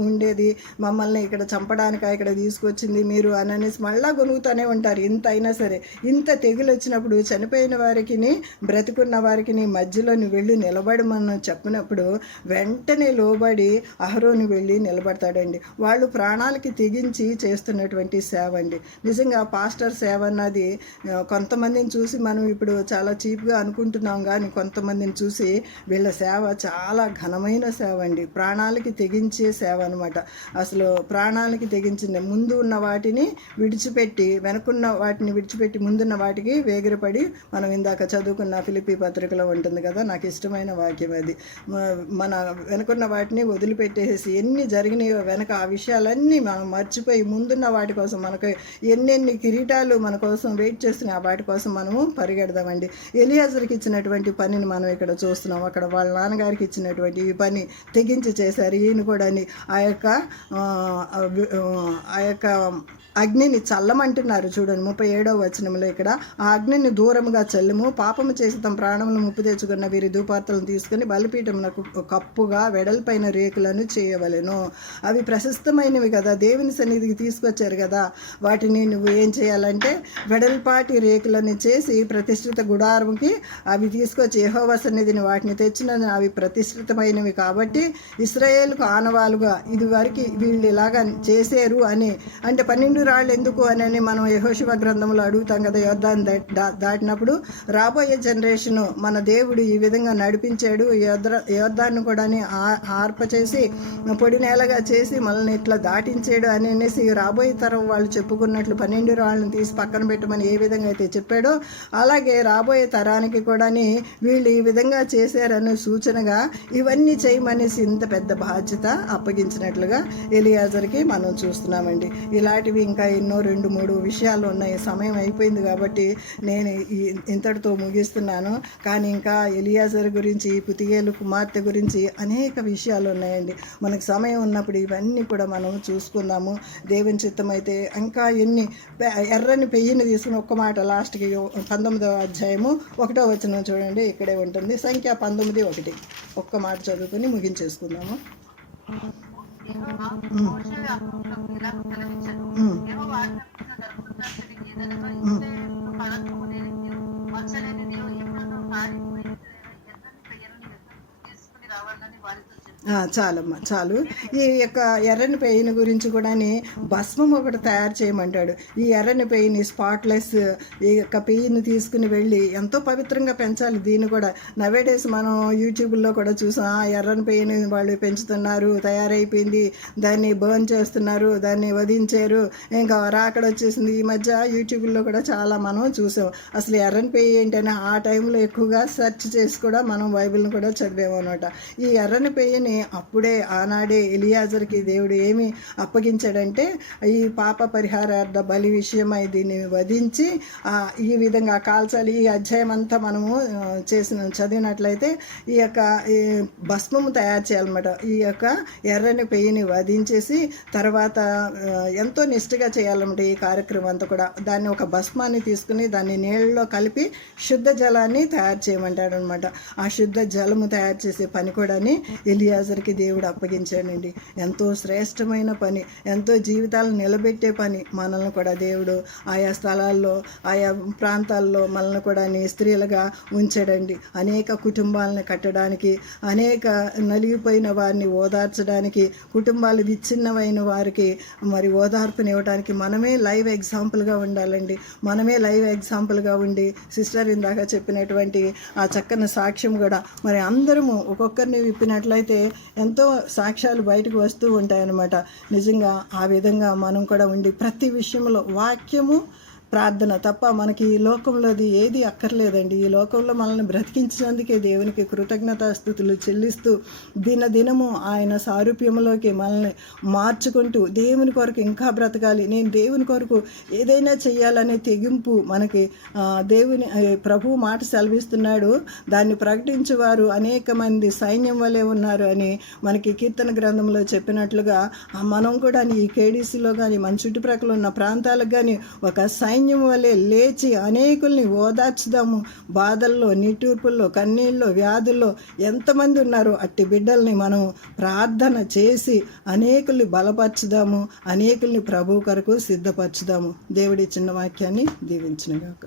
ఉండేది, మమ్మల్ని ఇక్కడ చంపడానికి ఇక్కడ తీసుకొచ్చింది మీరు అనేసి మళ్ళీ గొనుగుతూనే ఉంటారు. ఇంత అయినా సరే ఇంత తెగులు వచ్చినప్పుడు చనిపోయిన వారికి బ్రతుకున్న వారికి మధ్యలో వెళ్ళి నిలబడమని చెప్పినప్పుడు వెంటనే లోబడి అహరోను వెళ్ళి నిలబడతాడండి. వాళ్ళు ప్రాణాలకి తెగించి చేస్తున్నటువంటి సేవ అండి. నిజంగా పాస్టర్ సేవ అన్నది కొంతమందిని చూసి మనం ఇప్పుడు చాలా చీప్గా అనుకుంటున్నాం, కానీ కొంతమందిని చూసి వీళ్ళ సేవ చాలా ఘనమైన సేవ అండి. ప్రాణాలకి తెగించే సేవ అనమాట. అసలు ప్రాణాలకి తెగించింది. ముందు ఉన్న వాటిని విడిచిపెట్టి వెనుకున్న వాటిని విడిచిపెట్టి ముందున్న వాటికి వేగిరపడి మనం ఇందాక చదువుకున్న ఫిలిప్పీ పత్రికలో ఉంటుంది కదా, నాకు ఇష్టమైన వాక్యం అది. మన వెనుకున్న వాటిని వదిలిపెట్టేసి ఎన్ని జరిగినాయో వెనక ఆ విషయాలన్నీ మనం మర్చిపోయి ముందున్న వాటి కోసం మనకు ఎన్నెన్ని కిరీటాలు మన కోసం వెయిట్ చేస్తున్నాయి, ఆ వాటి కోసం మనము పరిగెడదామండి. ఎలియాజర్కి ఇచ్చినటువంటి పనిని మనం ఇక్కడ చూస్తున్నాం. అక్కడ వాళ్ళ నాన్నగారికి ఇచ్చినటువంటి ఈ పని తెగించి చేశారు. ఈయన కూడా ఆ యొక్క అగ్నిని చల్లమంటున్నారు. చూడండి 37వ వచనంలో ఇక్కడ, ఆ అగ్నిని దూరముగా చల్లము, పాపము చేసి తమ ప్రాణములను ముప్పు తెచ్చుకున్న వీరి ధూపార్తలను తీసుకుని బలిపీఠమునకు కప్పుగా వెడల్పైన రేకులను చేయవలెను. అవి ప్రశస్తమైనవి కదా, దేవుని సన్నిధికి తీసుకొచ్చారు కదా, వాటిని నువ్వు ఏం చేయాలంటే వెడల్పాటి రేకులను చేసి ప్రతిష్ఠిత గుడారంకి అవి తీసుకొచ్చి యెహోవా సన్నిధిని వాటిని తెచ్చినందున అవి ప్రతిష్ఠితమైనవి కాబట్టి ఇశ్రాయేలుకు ఆనవాలుగా ఇదివరకు వీళ్ళు ఇలాగా చేశారు అని. అంటే 12 రాళ్ళు ఎందుకు అని మనం యెహోషువ గ్రంథంలో అడుగుతాం కదా, యోర్దాను దాటినప్పుడు రాబోయే జనరేషను మన దేవుడు ఈ విధంగా నడిపించాడు, యోర్దాను కూడా ఆర్ప చేసి పొడి నేలగా చేసి మనల్ని ఇట్లా దాటించాడు అనేసి రాబోయే తరం వాళ్ళు చెప్పుకున్నట్లు 12 రాళ్ళని తీసి పక్కన పెట్టమని ఏ విధంగా అయితే చెప్పాడో, అలాగే రాబోయే తరానికి కూడా వీళ్ళు ఈ విధంగా చేశారనే సూచనగా ఇవన్నీ చేయమనేసి ఇంత పెద్ద బాధ్యత అప్పగించినట్లుగా ఎలియాజర్కి మనం చూస్తున్నామండి. ఇలాంటివి ఇంకా ఎన్నో 2-3 విషయాలు ఉన్నాయి. సమయం అయిపోయింది కాబట్టి నేను ఇంతటితో ముగిస్తున్నాను. కానీ ఇంకా ఎలియాజర్ గురించి, పుతియేలు కుమార్తె గురించి అనేక విషయాలు ఉన్నాయండి. మనకు సమయం ఉన్నప్పుడు ఇవన్నీ కూడా మనం చూసుకుందాము. దేవుని చిత్తం అయితే ఇంకా ఎన్ని ఎర్రని పెయ్యిని తీసుకుని ఒక్క మాట లాస్ట్కి 19వ అధ్యాయము 1వ వచనం చూడండి, ఇక్కడే ఉంటుంది. సంఖ్య 19:1 ఒక్క మాట చదువుకుని ముగించేసుకుందాము. చాలమ్మా చాలు. ఈ యొక్క ఎర్రని పెయిన్ గురించి కూడా భస్మం ఒకటి తయారు చేయమంటాడు. ఈ ఎర్రని పెయిన్ స్పాట్లెస్ ఈ యొక్క పెయిన్ తీసుకుని వెళ్ళి ఎంతో పవిత్రంగా పెంచాలి. దీన్ని కూడా నవేడేస్ మనం యూట్యూబ్లో కూడా చూసాం. ఎర్రని పెయిన్ వాళ్ళు పెంచుతున్నారు, తయారైపోయింది, దాన్ని బర్న్ చేస్తున్నారు, దాన్ని వధించారు, ఇంకా రాకడ వచ్చేసింది. ఈ మధ్య యూట్యూబ్లో కూడా చాలా మనం చూసాం. అసలు ఎర్రని పెయి ఏంటని ఆ టైంలో ఎక్కువగా సెర్చ్ చేసి కూడా మనం బైబిల్ని కూడా చదివామన్నమాట. ఈ ఎర్రని పెయిని అప్పుడే ఆనాడే ఎలియాజర్కి దేవుడు ఏమి అప్పగించాడంటే, ఈ పాప పరిహారార్థ బలి విషయమై దీన్ని వధించి ఈ విధంగా కాల్చాలి. ఈ అధ్యాయం అంతా మనము చదివినట్లయితే ఈ యొక్క భస్మము తయారు చేయాలన్నమాట. ఈ యొక్క ఎర్రని పెయ్యిని వధించేసి తర్వాత ఎంతో నిష్ఠగా చేయాలన్నమాట ఈ కార్యక్రమం అంతా కూడా. దాన్ని ఒక భస్మాన్ని తీసుకుని దాన్ని నీళ్ళలో కలిపి శుద్ధ జలాన్ని తయారు చేయమంటాడు అనమాట. ఆ శుద్ధ జలము తయారు చేసే పని కూడా ఎలియాజర్కి దేవుడు అప్పగించాడండి. ఎంతో శ్రేష్టమైన పని, ఎంతో జీవితాలను నిలబెట్టే పని. మనల్ని కూడా దేవుడు ఆయా స్థలాల్లో, ఆయా ప్రాంతాల్లో మనల్ని కూడా స్త్రీలుగా ఉంచాడండి. అనేక కుటుంబాలను కట్టడానికి, అనేక నలిగిపోయిన వారిని ఓదార్చడానికి, కుటుంబాలు విచ్ఛిన్నమైన వారికి మరి ఓదార్పునివ్వడానికి మనమే లైవ్ ఎగ్జాంపుల్గా ఉండాలండి. మనమే లైవ్ ఎగ్జాంపుల్గా ఉండి సిస్టర్ ఇందాక చెప్పినటువంటి ఆ చక్కని సాక్ష్యం కూడా మరి అందరము ఒక్కొక్కరిని విప్పినట్లయితే ఎంతో సాక్ష్యాలు బయటకు వస్తూ ఉంటాయన్నమాట. నిజంగా ఆ విధంగా మనం కూడా ఉండి ప్రతి విషయంలో వాక్యము ప్రార్థన తప్ప మనకి ఈ లోకంలోది ఏది అక్కర్లేదండి. ఈ లోకంలో మనల్ని బ్రతికించినందుకే దేవునికి కృతజ్ఞతాస్తుతులు చెల్లిస్తూ దినదినము ఆయన సారూప్యంలోకి మనల్ని మార్చుకుంటూ దేవుని కొరకు ఇంకా బ్రతకాలి, నేను దేవుని కొరకు ఏదైనా చెయ్యాలనే తెగింపు మనకి దేవుని ప్రభువు మాట సెలవిస్తున్నాడు. దాన్ని ప్రకటించేవారు అనేక మంది సైన్యం వలె ఉన్నారు అని మనకి కీర్తన గ్రంథంలో చెప్పినట్లుగా మనం కూడా ఈ కేడీసీలో కానీ మన చుట్టుప్రక్కల ఉన్న ప్రాంతాలకు కానీ ఒక సైన్యం వలె లేచి అనేకుల్ని ఓదార్చుదాము. బాధల్లో, నిట్టూర్పుల్లో, కన్నీళ్ళలో, వ్యాధుల్లో ఎంతమంది ఉన్నారో అట్టి బిడ్డల్ని మనం ప్రార్థన చేసి అనేకుల్ని బలపరచుదాము, అనేకుల్ని ప్రభు కొరకు సిద్ధపరచుదాము. దేవుడి చిన్న వాక్యాన్ని దీవించునుగాక.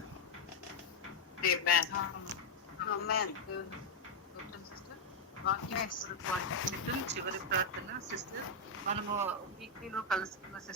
చివరి ప్రార్థన సిస్టర్, మనము వీక్లీలో కలుసుకున్న సిస్టర్